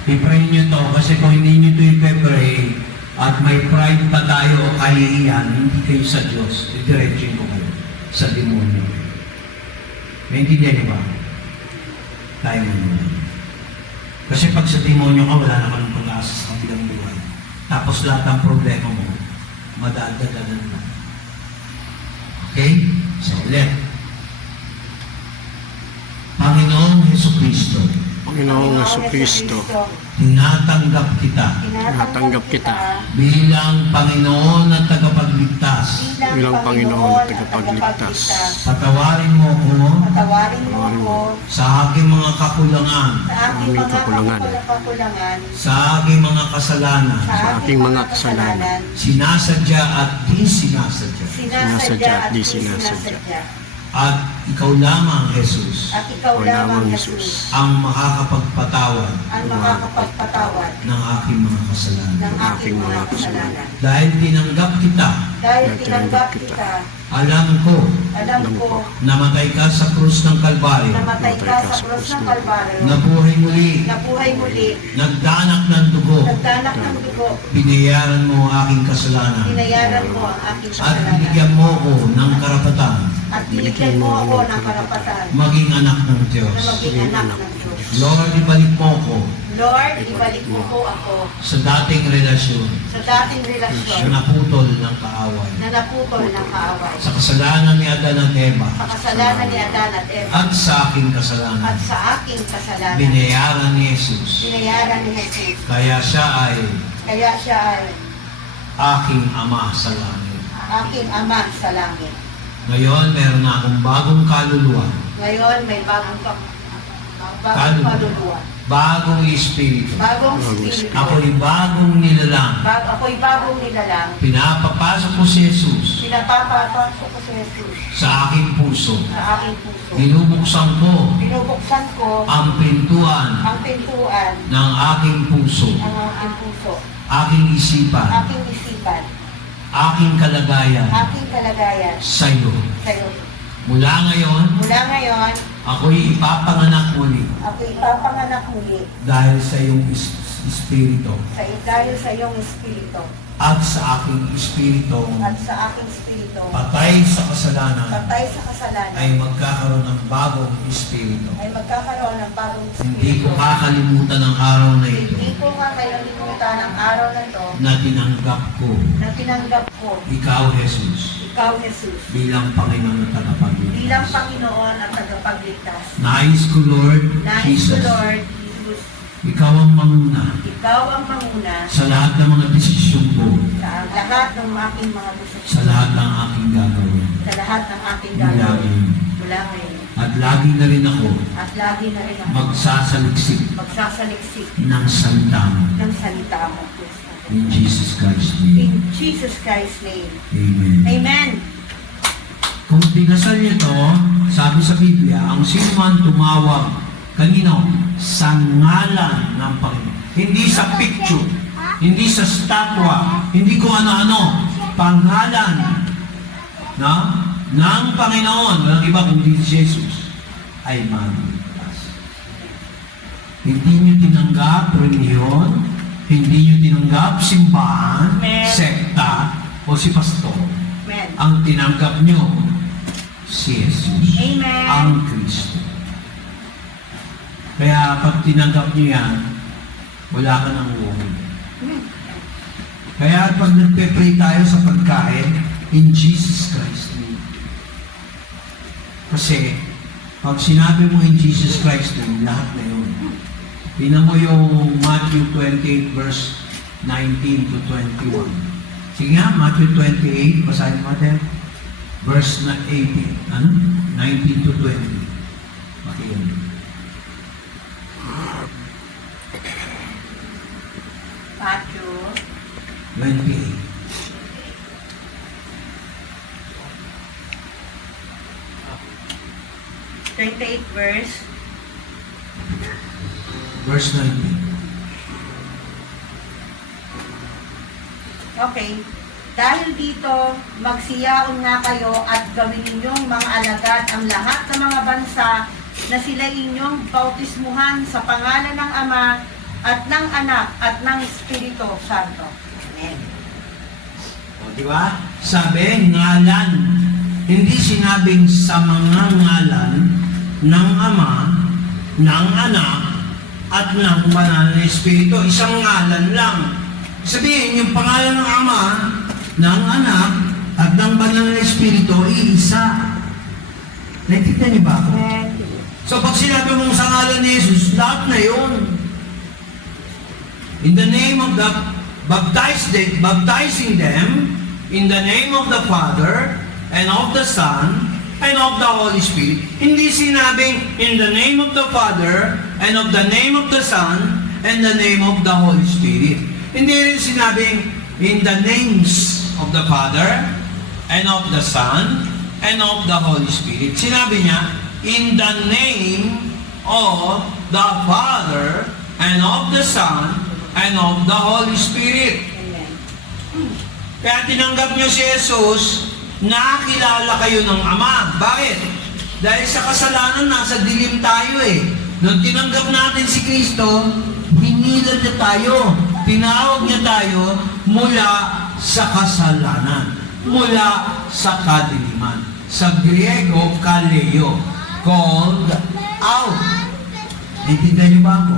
I-pray niyo to kasi kung hindi niyo ito i-pray at may pride pa tayo o kahihiyan, hindi kayo sa Diyos. I-direction ko kayo sa demonyo. Naintindihan niyo ba? Tayo mo. Kasi pag sa demonyo ka, wala naman ang pag-asa sa kabilang buhay. Tapos lahat ng problema mo, madadadalan na. Okay? So, ulit. Panginoong Jesucristo, Panginoong Jesucristo, tinatanggap kita tinatanggap kita bilang Panginoon at tagapagligtas. bilang Panginoon at tagapagligtas. Patawarin mo ko Patawarin mo ako sa aking mga kakulangan, sa aking aming mga kakulangan. kakulangan, sa aking mga kasalanan, sa aking mga kasalanan, sinasadya at di sinasadya. sinasadya at di sinasadya. sinasadya. At ikaw lamang, Jesus, At ikaw lamang, Jesus, ang makakapagpatawad ang makakapagpatawad ng aking mga kasalanan. ng aking mga kasalanan. Dahil tinanggap kita, Dahil tinanggap kita, alam ko, alam ko, namatay ka sa krus ng Kalbaryo, namatay ka sa krus ng Kalbaryo, nabuhay muli, nabuhay muli, nagdanak ng dugo, nagdanak ng dugo, binayaran mo ang aking kasalanan, binayaran mo ang aking at kasalanan, binigyan mo ko ng karapatan at binigyan mo ako ng karapatan maging anak ng na Diyos. maging anak ng Diyos. Lord, ibalik mo ko Lord, ibalik mo po ako sa dating relasyon sa dating na relasyon naputol ng kaaway, na naputol ng kaaway, sa kasalanan ni Adan at Eva, sa kasalanan ni Adan at Eva, at sa aking at kasalanan. sa aking kasalanan. Binayaran ni Jesus. Binayaran ni Jesus. Kaya siya ay Kaya siya ay aking Ama sa langit. aking Ama sa langit. Ngayon, meron na akong bagong kaluluwa, Ngayon, may bagong kaluluwa. bagong espiritu. Bagong Bagong spirito. Ako'y bagong nilalang. Ako'y bagong nilalang. Pinapapasok ko si Jesus Pinapapasok ko si Jesus sa aking puso. sa aking puso. Binubuksan ko Binubuksan ko ang pintuan ang pintuan ng aking puso, ng aking puso, aking isipan, aking isipan, aking kalagayan aking kalagayan sa iyo. sa iyo. Mula ngayon, Mula ngayon, ako'y ipapanganak muli ako ipapanganak muli dahil sa iyong espiritu dahil sa iyong espiritu at sa aking espiritu at sa aking espiritu patay sa kasalanan patay sa kasalanan ay magkakaroon ng bagong espiritu. ay magkakaroon ng bagong Hindi ko espiritu. kakalimutan ang araw na ito Hindi ko nga kalimutan ang araw na ito na tinanggap ko na tinanggap ko ikaw, Jesus, ikaw, Jesus, bilang Panginoon at tagapagligtas. bilang Panginoon at tagapagligtas. Nais ko, Lord Nais ko, Jesus, Lord Jesus, ikaw ang manguna ikaw ang manguna sa lahat ng mga desisyon ko, sa lahat ng aking mga gusto, sa lahat ng aking gagawin. sa lahat ng aking Mula gagawin. ngayon. Mula ngayon. At lagi na rin ako At lagi na rin ako magsasaliksik magsasaliksik ng salita mo. ng salita mo. In Jesus Christ's name. In Jesus Christ's name. Amen. Amen. Kung tigasan niyo ito, sabi sa Biblia, ang sino man tumawag, kanino? Sa ngalan ng Panginoon. Hindi sa picture, hindi sa statwa, hindi kung ano-ano. Pangalan. Na? ng Panginoon, walang iba kundi si Jesus, ay maliligtas. Hindi nyo tinanggap reliyon, hindi nyo tinanggap simbahan, Amen. sekta, o si pastor. Amen. Ang tinanggap nyo, si Jesus, Amen. ang Kristo. Kaya pag tinanggap nyo yan, wala ka nang uuwi. Kaya pag nagpe-pray tayo sa pagkain, in Jesus Christ name. Kasi, pag sinabi mo in Jesus Christ name, lahat na yun. Tingnan mo yung Matthew 28 verse 19 to 21. Sige nga, Matthew 28, basahin natin. Verse na 18. Ano? 19 to 20. Makiyan. Matthew 28. verse Verse 19. Okay. Dahil dito, magsiyaon nga kayo at gawin ninyong mga alagad ang lahat ng mga bansa na sila inyong bautismuhan sa pangalan ng Ama at ng Anak at ng Espiritu Santo. Amen. O, di ba? Sabi, ngalan. Hindi sinabing sa mga ngalan ng Ama, ng Anak, at ng Banal na Espiritu. Isang ngalan lang. Sabihin, yung pangalan ng Ama, ng Anak, at ng Banal na Espiritu, iisa. Nakikita niyo ba ako? Amen. So pag sinabi mong sa ngalan ni Jesus, lahat na yun. In the name of the, baptizing them, in the name of the Father, and of the Son, and of the Holy Spirit. Hindi sinabing, in the name of the Father, and of the name of the Son, and the name of the Holy Spirit. Hindi rin sinabing, in the names of the Father, and of the Son, and of the Holy Spirit. Sinabi niya, in the name of the Father, and of the Son, and of the Holy Spirit. Amen. Kaya tinanggap niyo si Jesus, nakilala kayo ng Ama. Bakit? Dahil sa kasalanan, nasa dilim tayo eh. Nung tinanggap natin si Kristo, hinilad niya tayo. Tinawag niya tayo mula sa kasalanan. Mula sa kadiliman. Sa Griego, kaleo. Called out. Naintindihan niyo ba ako?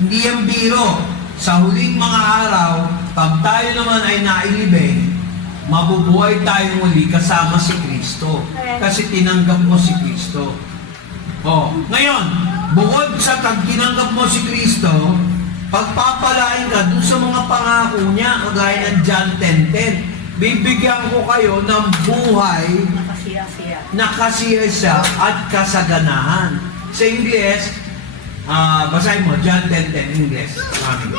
Hindi yan biro. Sa huling mga araw, pag tayo naman ay nailibing, mabubuhay tayo muli kasama si Kristo. Kasi tinanggap mo si Kristo. Oh, ngayon, bukod sa pag tinanggap mo si Kristo, pagpapalain ka dun sa mga pangako niya, kagaya ng John 10:10, bibigyan ko kayo ng buhay Nakasiya-siya. na kasiyasa at kasaganahan. Sa Ingles, basahin mo, John 10:10, Ingles. Mami.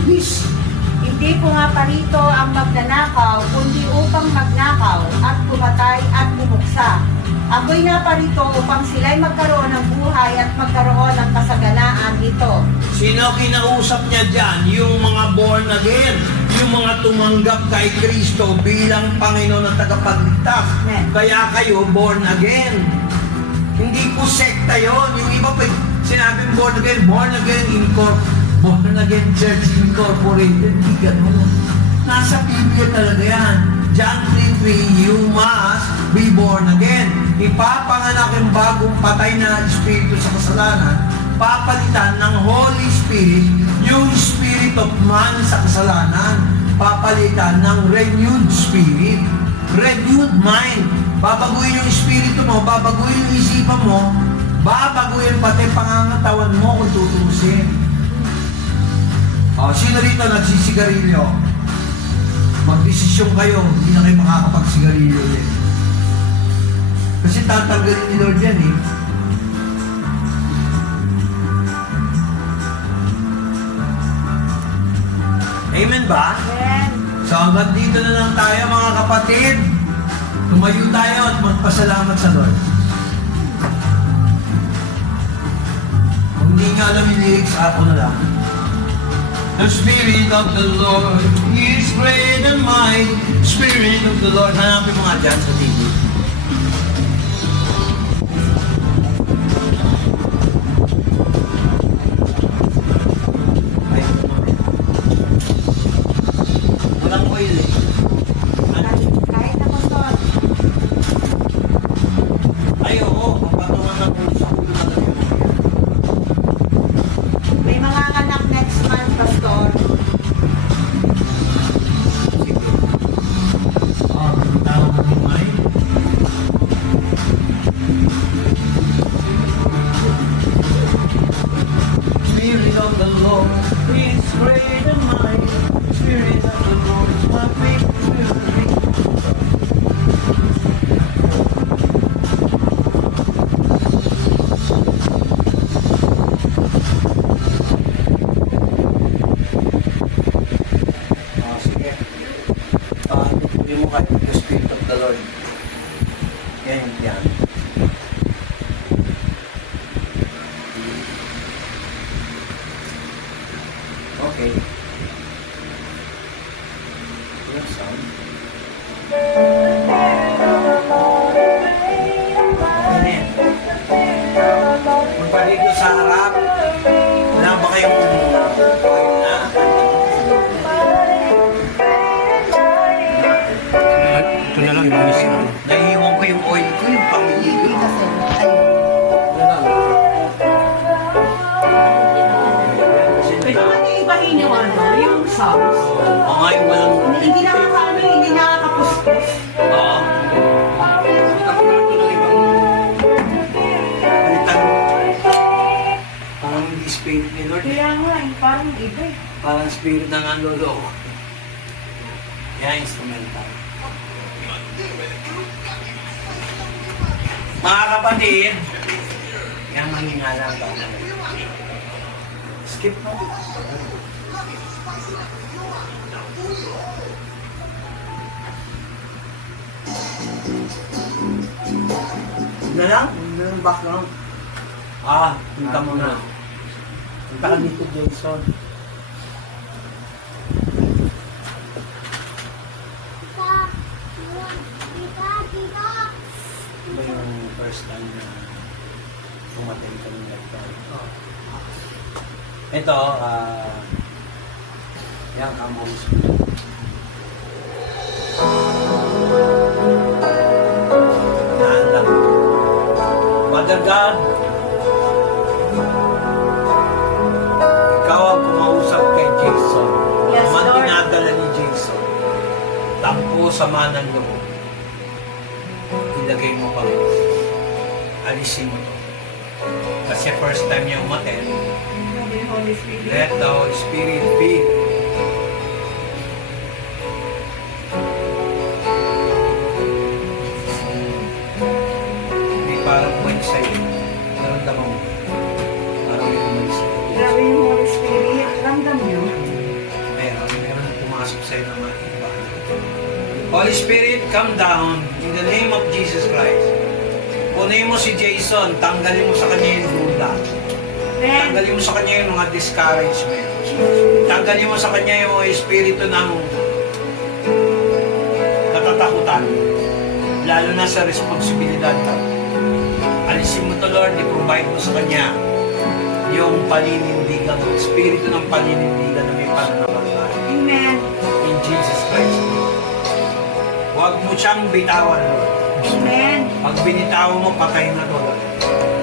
Please. Hindi ko nga parito ang magnanakaw, kundi upang magnakaw at pumatay at bumuksa. Ako'y naparito upang sila'y magkaroon ng buhay at magkaroon ng kasaganaan nito. Sino kinausap niya dyan? Yung mga born again, yung mga tumanggap kay Kristo bilang Panginoon at tagapagligtas. Amen. Kaya kayo born again. Hindi po sekta yun. Yung iba pa sinabing born again church incorporated. Hindi ganun. Nasa Biblia talaga yan. John 3:3, you must be born again. Ipapanganak yung bagong patay na espiritu sa kasalanan, papalitan ng Holy Spirit, yung spirit of man sa kasalanan, papalitan ng renewed spirit, renewed mind. Babaguhin yung espiritu mo, babaguhin yung isipan mo, babaguhin pati pangangatawan mo kung tutusin. Sino rito nagsisigarilyo? Magdesisyon kayo, hindi na kayo makakapagsigarilyo din. Kasi tatanggalin ni Lord yan eh. ba? Amen. So hanggang dito na lang tayo mga kapatid. Tumayo tayo at magpasalamat sa Lord. Kung hindi nga alam yung lyrics, ako na lang. The Spirit of the Lord is great and mighty. Spirit of the Lord. Hanapin mo nga dyan sa TV. Ay, walang oil eh. Kahit na pastor. Ay, oo. Papatungan ng ulo sa ulo na lang yung May mga anak next month, pastor. sige. Tawag mo yung mic. Spirit of the Lord is great and mighty. Spirit of the Lord is my victory. Sige. Tutuloy mo kayo the Spirit of the Lord. Yan yung yan. Okay. Yung sound. Ano yan? Magpaligo sa harap. Wala ba kayong oil na Ito na lang yung miss na. naiiwan ko yung oil ko, yung pangiligo. Kasi, ay, pwede ba niya ibahin yung ano, yung sounds? Oo nga, yung walang... Hindi nakakaano, hindi nakakapustos. Oo. Palitan. Parang hindi spirit ni Lord. Kaya nga, parang iba eh. Parang spirit ng ang lolo ko. Yan, instrumental. Mga kapatid, yan manginala ba? Skip mo. Na lang? Yung background. Punta mo na. Punta ka dito, Jason. Ito ba yung first time na umaten ka ng lifetime? Ito, yan ang Holy Spirit. Yan lang. Father God, ikaw ang kumausap kay Jason. Yes, Naman Lord. dinadala ni Jason. Tampo sama ng loob. Ilagay mo pa. Alisin mo to. Kasi first time niya umaten, Holy Spirit. let the Holy Spirit be. Hindi parang buwan sa'yo. Naramdaman mo. Parang may umalis sa'yo. Grabe yung Holy Spirit. Ramdam niyo. Meron na pumasok sa'yo ng mga iba. Holy Spirit, come down in the name of Jesus Christ. Punin mo si Jason, tanggalin mo sa kanya yung duda. Amen. Tanggalin mo sa kanya yung mga discouragement. Tanggalin mo sa kanya yung mga espiritu ng katatakutan. Lalo na sa responsibilidad ka. Alisin mo to, Lord, i-provide mo sa kanya yung paninindigan, espiritu ng paninindigan na may pananampalataya. Amen. In Jesus Christ. Huwag mo siyang bitawan, Lord. Amen. Pag binitawan mo, patay na to, Lord.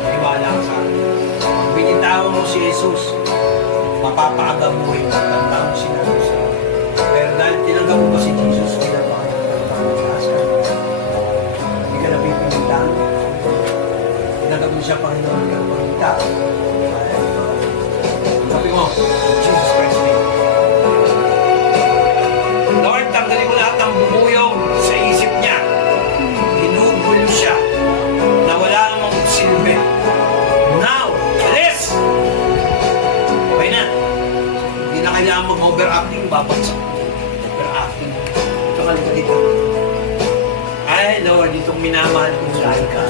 Iwala ka sa akin. Pag binitawan mo si Jesus, mapapaagamuhin mo. Tandaan mo sinabi siya. Pero dahil tinanggap mo ba si Jesus, ginagawa ka ng pagkakalas ka. Hindi ka napipilitan. Tinanggap mo siya, Panginoon, ka pangita. Sabi mo, in Jesus Christ name. Lord, tanggalin mo lahat ng bubuyog sa isip niya. Ginugulo siya na wala namang silbi. Now, alis! Okay na. Hindi na kailangan mag-overacting, babagsak. kung minamahal kong laika.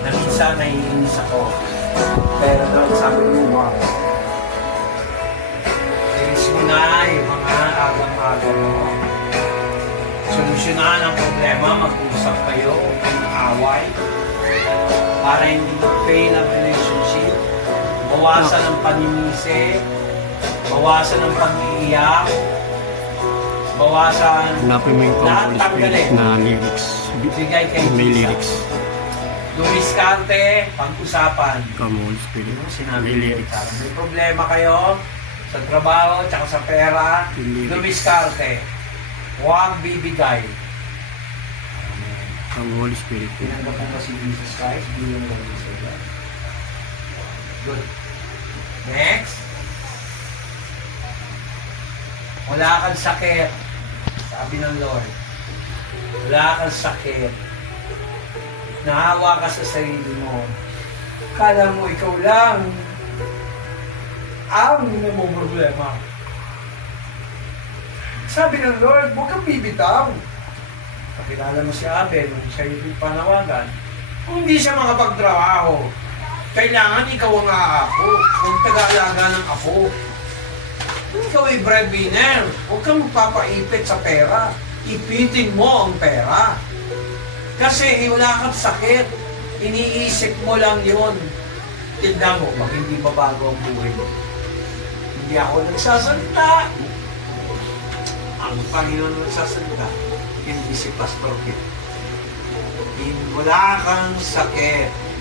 Na minsan naiinis ako. Pero Lord, sabi mo, wow. Inis mo na yung mga agam-agam mo. Solusyonan ang problema, mag-usap kayo, kung away. Para hindi mag-fail ang relationship. Bawasan ang paninisi. Bawasan ang pag-iiyak. Bawasan. Hanapin mo yung Lahat Holy tanggalin. Spirit na lyrics. Bigay kay May Jesus. lyrics. Dumiskarte, pag-usapan. Come Holy Spirit. Sinabi May ni lyrics. Tara, may problema kayo sa trabaho, tsaka sa pera, May lyrics. dumiskarte. Huwag bibigay. Come Holy Spirit. Tinanggap mo ba si Jesus Christ bilang Lord and Savior? Good. Next. Wala kang sakit. Sabi ng Lord. Wala kang sakit. Nahawa ka sa sarili mo. Kala mo ikaw lang ang problema. Sabi ng Lord, huwag kang bibitaw. Pakilala mo si Abel nung siya yung panawagan. Kung hindi siya makapagtrabaho, kailangan ikaw ang aapo. Huwag taga-alaga ng apo. Kung ikaw ay breadwinner, huwag kang magpapaipit sa pera. Ipitin mo ang pera. Kasi wala kang sakit. Iniisip mo lang yun. Tignan mo, baka hindi babago ang buhay mo. Hindi ako nagsasalita. Ang Panginoon nagsasalita. Hindi si Pastor Kit. Wala kang sakit.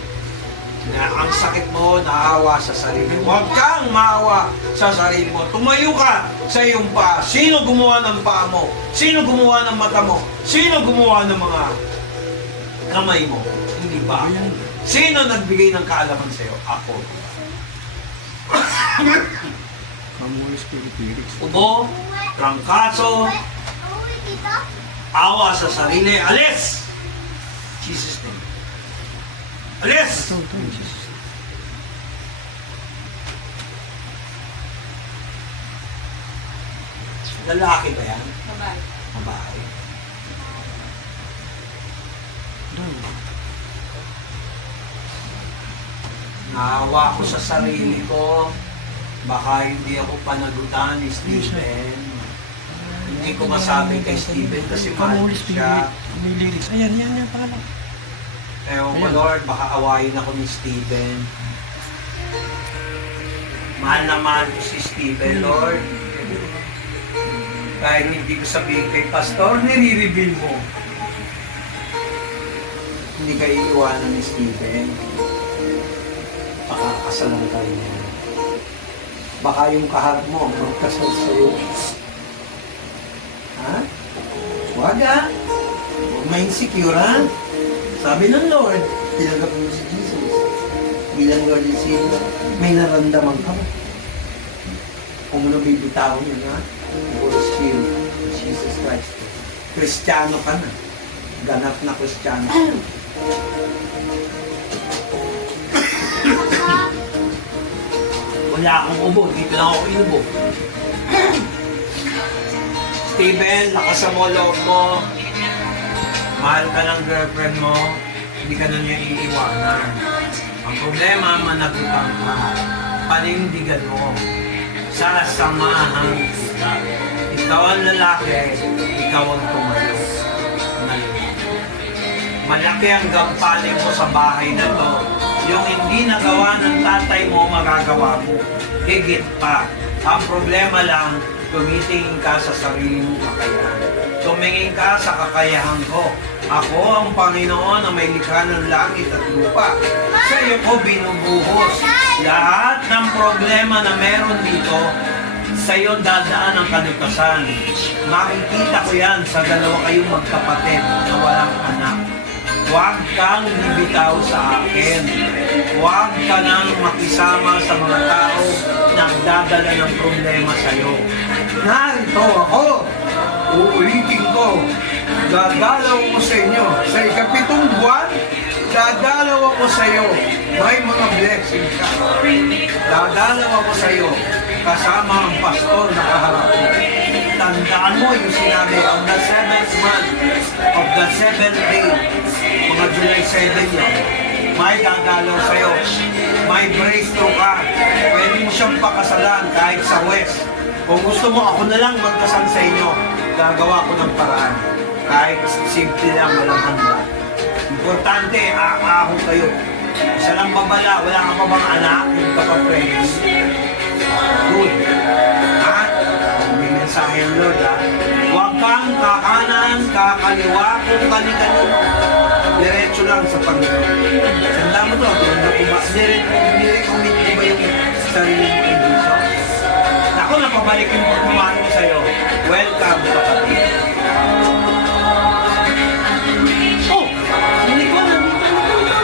Na ang sakit mo, naawa sa sarili mo. Huwag kang maawa sa sarili mo. Tumayo ka sa iyong paa. Sino gumawa ng paa mo? Sino gumawa ng mata mo? Sino gumawa ng mga kamay mo? Hindi ba? Sino nagbigay ng kaalaman sa iyo? Ako. Come Holy Spirit lyrics. Ubo, trangkaso, awa sa sarili. Alis! Jesus name. Alis! Lalaki ba yan? Babae. Babae. Naawa ko sa sarili ko. Baka hindi ako panagutan ni Stephen. Hindi ko masabi kay Stephen kasi mahal ko siya. May lyrics. Ayan, yan, pangalan. Ewan ko, Lord, baka awayin ako ni Stephen. Mahal na mahal ko si Stephen, Lord. Kahit hindi ko sabihin kay Pastor, nire-reveal mo. Hindi ka iiwanan ni Stephen. Pakakasalan tayo niya. Baka yung kaharap mo, magkasal sa'yo. Ha? Huwag ha? Huwag ma-insecure ha? Sabi ng Lord, tinanggap mo si Jesus. Bilang Lord and Savior, may naramdaman ka ba? Kung ano bibitawin yun ha? Worship Jesus Christ. Kristiyano ka na. Ganap na Kristiyano ka na. Wala akong ubo, dito lang ako inubo. Steven, lakas mo loob mo. Mahal ka ng girlfriend mo, hindi ka na niya iiwanan. Ang problema, managutan ka. Panindigan mo. Sasamahan kita. Ikaw ang lalaki, ikaw ang tumayo. Malaki ang gampanin mo sa bahay na to. Yung hindi nagawa ng tatay mo, magagawa mo. Higit pa. Ang problema lang, tumitingin ka sa sarili mong kakayahan. Tumingin ka sa kakayahan ko. Ako ang Panginoon na may likha ng langit at lupa. Sa iyo ko binubuhos. Lahat ng problema na meron dito, sa iyo dadaan ang kaligtasan. Makikita ko yan sa dalawa kayong magkapatid na walang anak. Huwag kang bibitaw sa akin. Huwag ka nang makisama sa mga tao na nagdadala ng problema sa iyo. Narito ako. Uulitin ko. Dadalaw ko sa inyo. Sa ikapitong buwan, dadalaw ako sa iyo. May mga blessings ka. Dadalaw ako sa iyo. Kasama ang pastor na kaharap mo. Tandaan mo yung sinabi, on the 7th month of the 7th day, mga July 7 yun, may gagalaw sa'yo. May breakthrough ka. Pwede mo siyang pakasalan kahit sa West. Kung gusto mo, ako na lang magkasal sa inyo. Gagawa ko ng paraan. Kahit simple lang, walang handa. Importante, aako kayo. Isa lang babala, wala ka pa bang anak? Hindi ka pa pregnant. Good. Ha? May mensahe ng Lord, ha? Huwag kang kakanan, kakaliwa, kung kani-kanino. Diretso lang sa Panginoon. Sanda mo to, nirecommit mo ba yung sarili mo kay Jesus? Ako, napabalik yung pagmamahal ko sa'yo. Welcome, kapatid. Oh! Hindi ko, nandito na ito.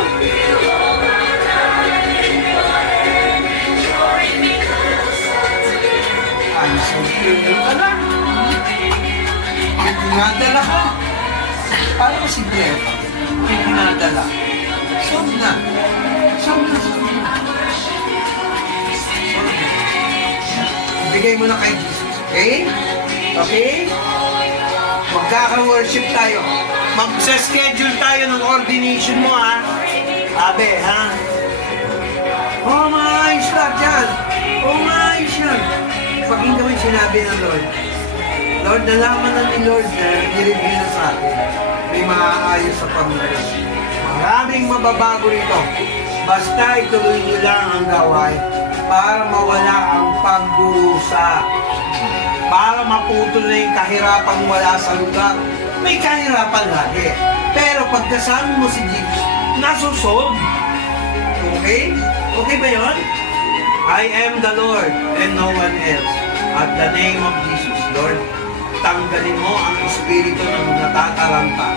Ay, so cute ka na. May dinadala ka. Paano ko si Blair? May dinadala. Saan na? Saan na? Ibigay mo na kay Jesus. Okay? Okay? Magkaka-worship tayo. Mag-schedule tayo ng ordination mo, ha? Abe, ha? Oh, maayos lahat yan. Oh, maayos yan. Pakinggan mo yung sinabi ng Lord. Lord, nalaman na ni Lord na nireview na sa atin. May maaayos sa Panginoon. Maraming mababago rito. Basta ituloy nyo lang ang gawain para mawala ang pagdurusa. Para maputol na yung kahirapan wala sa lugar. May kahirapan lagi. Pero pagkasama mo si Jesus, nasusolve. Okay? Okay ba yun? I am the Lord and no one else. At the name of Jesus, Lord, tanggalin mo ang espiritu ng natataranta.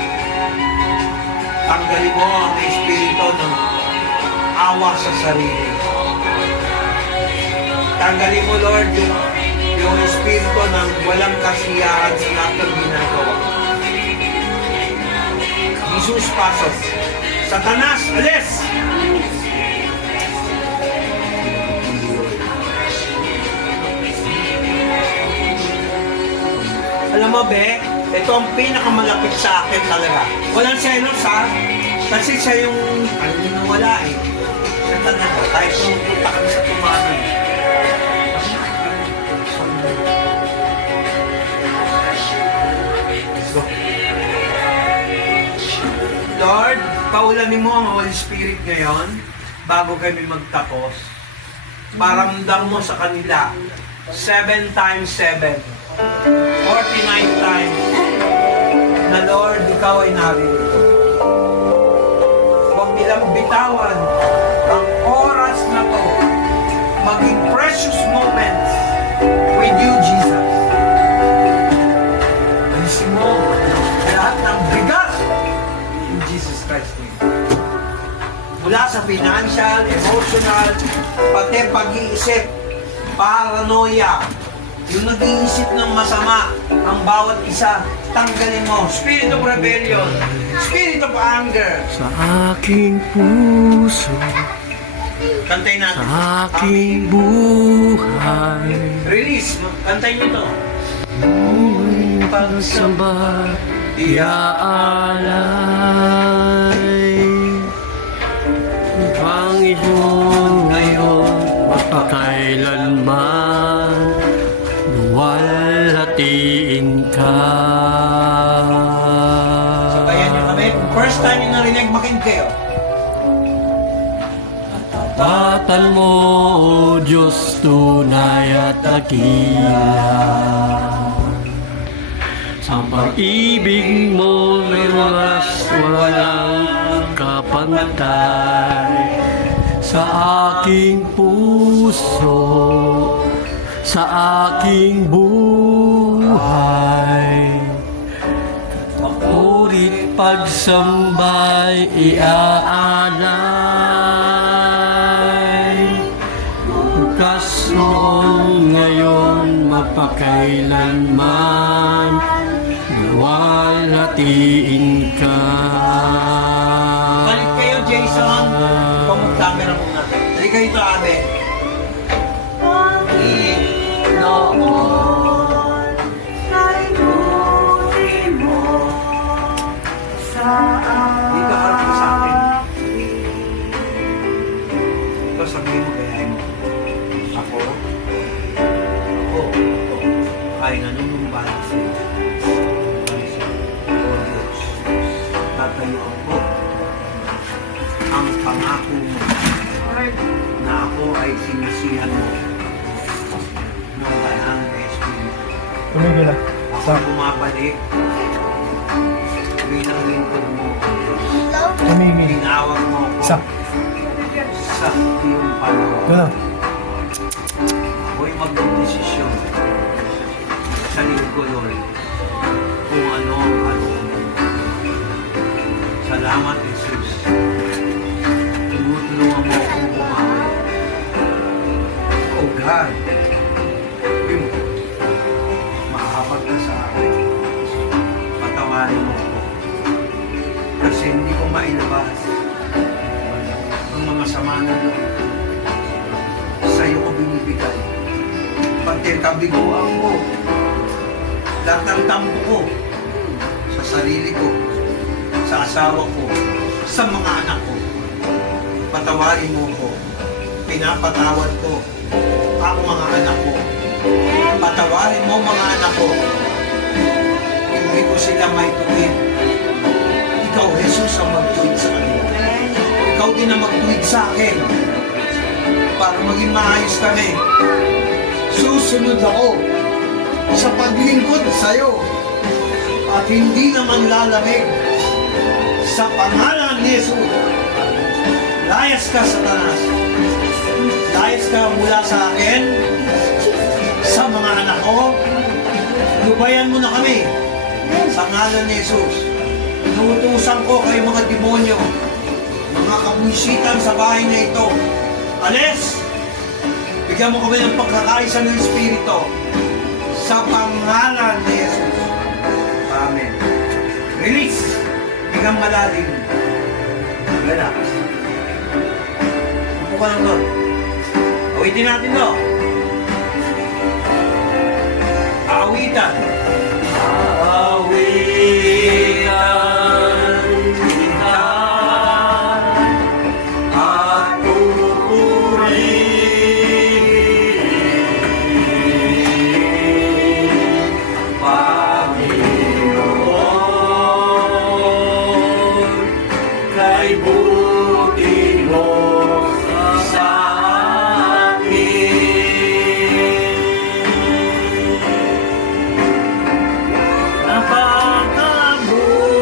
Tanggalin mo ang espiritu ng awa sa sarili. Tanggalin mo, Lord, yung espiritu ng walang kasiyahan sa lahat ng ginagawa. Jesus, pasok. Satanas, alis! Alam mo, Be, ito ang pinakamalapit sa akin talaga. Walang selos, ha? Kasi siya yung, wala eh. Siya talaga, kahit nung punta kami sa tumanan. Lord, paulanin mo ang Holy Spirit ngayon bago kami magtapos. Paramdam mo sa kanila 7 times 7. 49 times na Lord, Ikaw ay narito. Huwag nilang bitawan ang oras na to maging precious moments with you, Jesus. Alisin mo lahat ng bigat in Jesus Christ's name. Mula sa financial, emotional, pati pag-iisip, paranoia, yung nag-iisip ng masama, ang bawat isa, tanggalin mo. Spirit of rebellion, spirit of anger. Sa aking puso, Kantay natin. sa aking buhay, Release. Kantay nyo to. pagsamba, iaalay. Panginoon ngayon, magpakailanman, luwalhatiin ka. Sabayan nyo kami. First time yung narinig, makinig kayo. Tapatan mo, O Diyos, tunay at dakila. Sa pag-ibig mo may walang kapantay. Sa aking puso, sa aking buhay, ulit pagsambay iaalay. Bukas noon, ngayon, mapakailanman, luwalhatiin ka. Balik kayo, Jason. Pamag-camera muna. Balik kayo ito, Abe. Dito ka sabihin mo, gayahin mo. Ako, ay nanunumbalik sa iyo. O Diyos, tatayo ako ang pangako mo na ako ay sinisihan mo ng banal na Espiritu. Tumigil na. Ako bumabalik bilang lingkod mo, O Diyos. Tumigil. Tinawag mo ako Sa. sa iyong panahon. Doon na. Ako'y magdedesisyon sa lingkod, Lord, kung ano ang kalooban mo. Salamat, Jesus. Tinutulungan mo akong bumawi. Oh God, makakapag ka sa akin. Patawarin mo ako. Kasi hindi ko mailabas ang mga sama na loob. Sa'yo ko binibigay. Pati kabiguan ko. Lahat ng tampo ko. Sa sarili ko. Sa asawa ko. Sa mga anak ko. Patawarin mo ko. Pinapatawad ko ang mga anak ko. Patawarin mo mga anak ko. Hindi ko sila may tuwid. Ikaw, Jesus, ang magtuwid sa kanila. Ikaw din ang magtuwid sa akin. Para maging maayos kami. Susunod ako sa paglingkod sa'yo at hindi naman lalamig. Sa pangalan ni Jesus, layas ka, Satanas. Layas ka mula sa akin, sa mga anak ko. Lubayan mo na kami. Sa ngalan ni Jesus, inuutusan ko kayo mga demonyo, mga kabuisitan sa bahay na ito. Alis! Bigyan mo kami ng pagkakaisa ng Espiritu sa pangalan ni Jesus. Amen. Release! Bigyan malalim. Relax. Upo ka lang doon. Awitin natin to. Awitan. Awitan kita at pupurihin, Panginoon, kay buti mo sa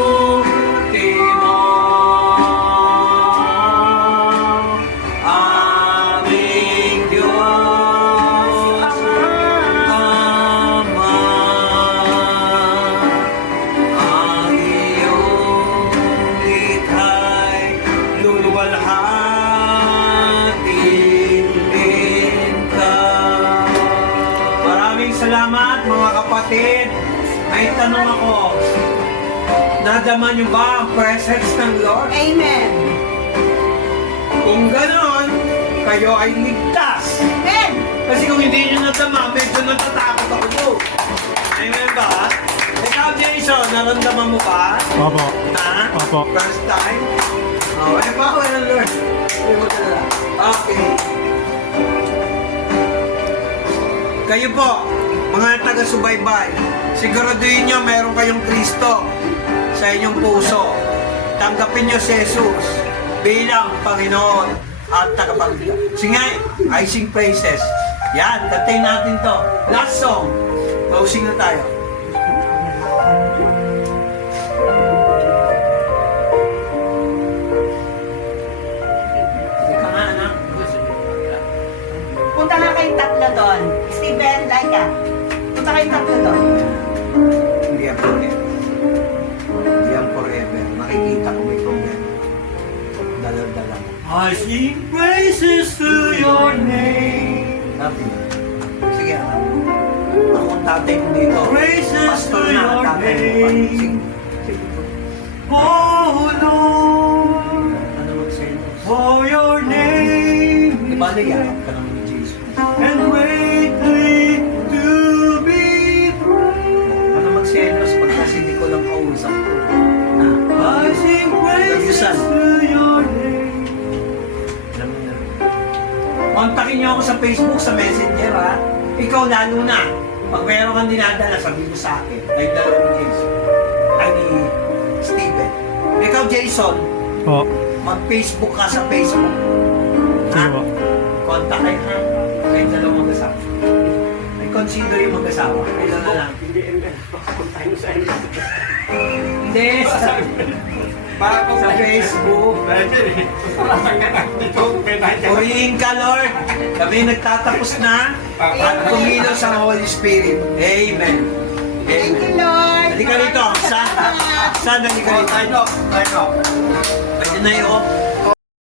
napakabuti mo, aming Diyos Ama. Ang iyong likhay luluwalhatiin din ka. Maraming salamat mga kapatid. May tanong ako. Nadama niyo ba ang presence ng Lord? Amen. Kung ganon, kayo ay ligtas. Amen. Kasi kung hindi niyo nadama, medyo natatakot ako. Amen ba? Ikaw, Jason, naramdaman mo ba? Opo. Ha? Opo. First time? Oh, eh pa ako ng Lord. Hindi mo talaga. Okay. Kayo po, mga taga-subaybay, siguraduhin nyo meron kayong Kristo sa inyong puso. Tanggapin nyo si Jesus bilang Panginoon at tagapagligtas. Sige, I sing praises. Yan, kantayin natin to. Last song. Closing na tayo. Ika nga, anak. Punta na kayong tatlo doon. Steven, Laika. Punta kayong tatlo doon. Hindi yan forever. Hindi yan forever. Makikita ko may problem. Dala-dala mo. I sing praises to your name. Sabi. Sige, anak. Ako ang tatay mo dito. Praises Pastor to na your ang tatay mo. name. Sige. Sige. Oh Lord, Ano magselos? for your name. Diba nayakap ka naman ni Jesus? And greatly to be praised. Ano magselos pag kasi hindi ko lang kausap ko? I sing praises to your name. Alam mo na. Kontakin niyo ako sa Facebook, sa Messenger, ha? Ikaw lalo na. Pag meron kang dinadala, sabihin mo sa akin. Like dala ni Jason. Ay, ni Steven. Ikaw, Jason, Po. mag-Facebook ka sa Facebook. Sige po. Kontak kayo, ha? Kayong dalawang mag-asawa. Ay, consider yung mag-asawa. Kailan na lang. Hindi, sa Facebook. Purihin ka, Lord. Kami nagtatapos na at kumilos ang Holy Spirit. Amen. Thank you, Amen. Lord. Halika rito. Saan? Saan halika rito? Pwede na yun.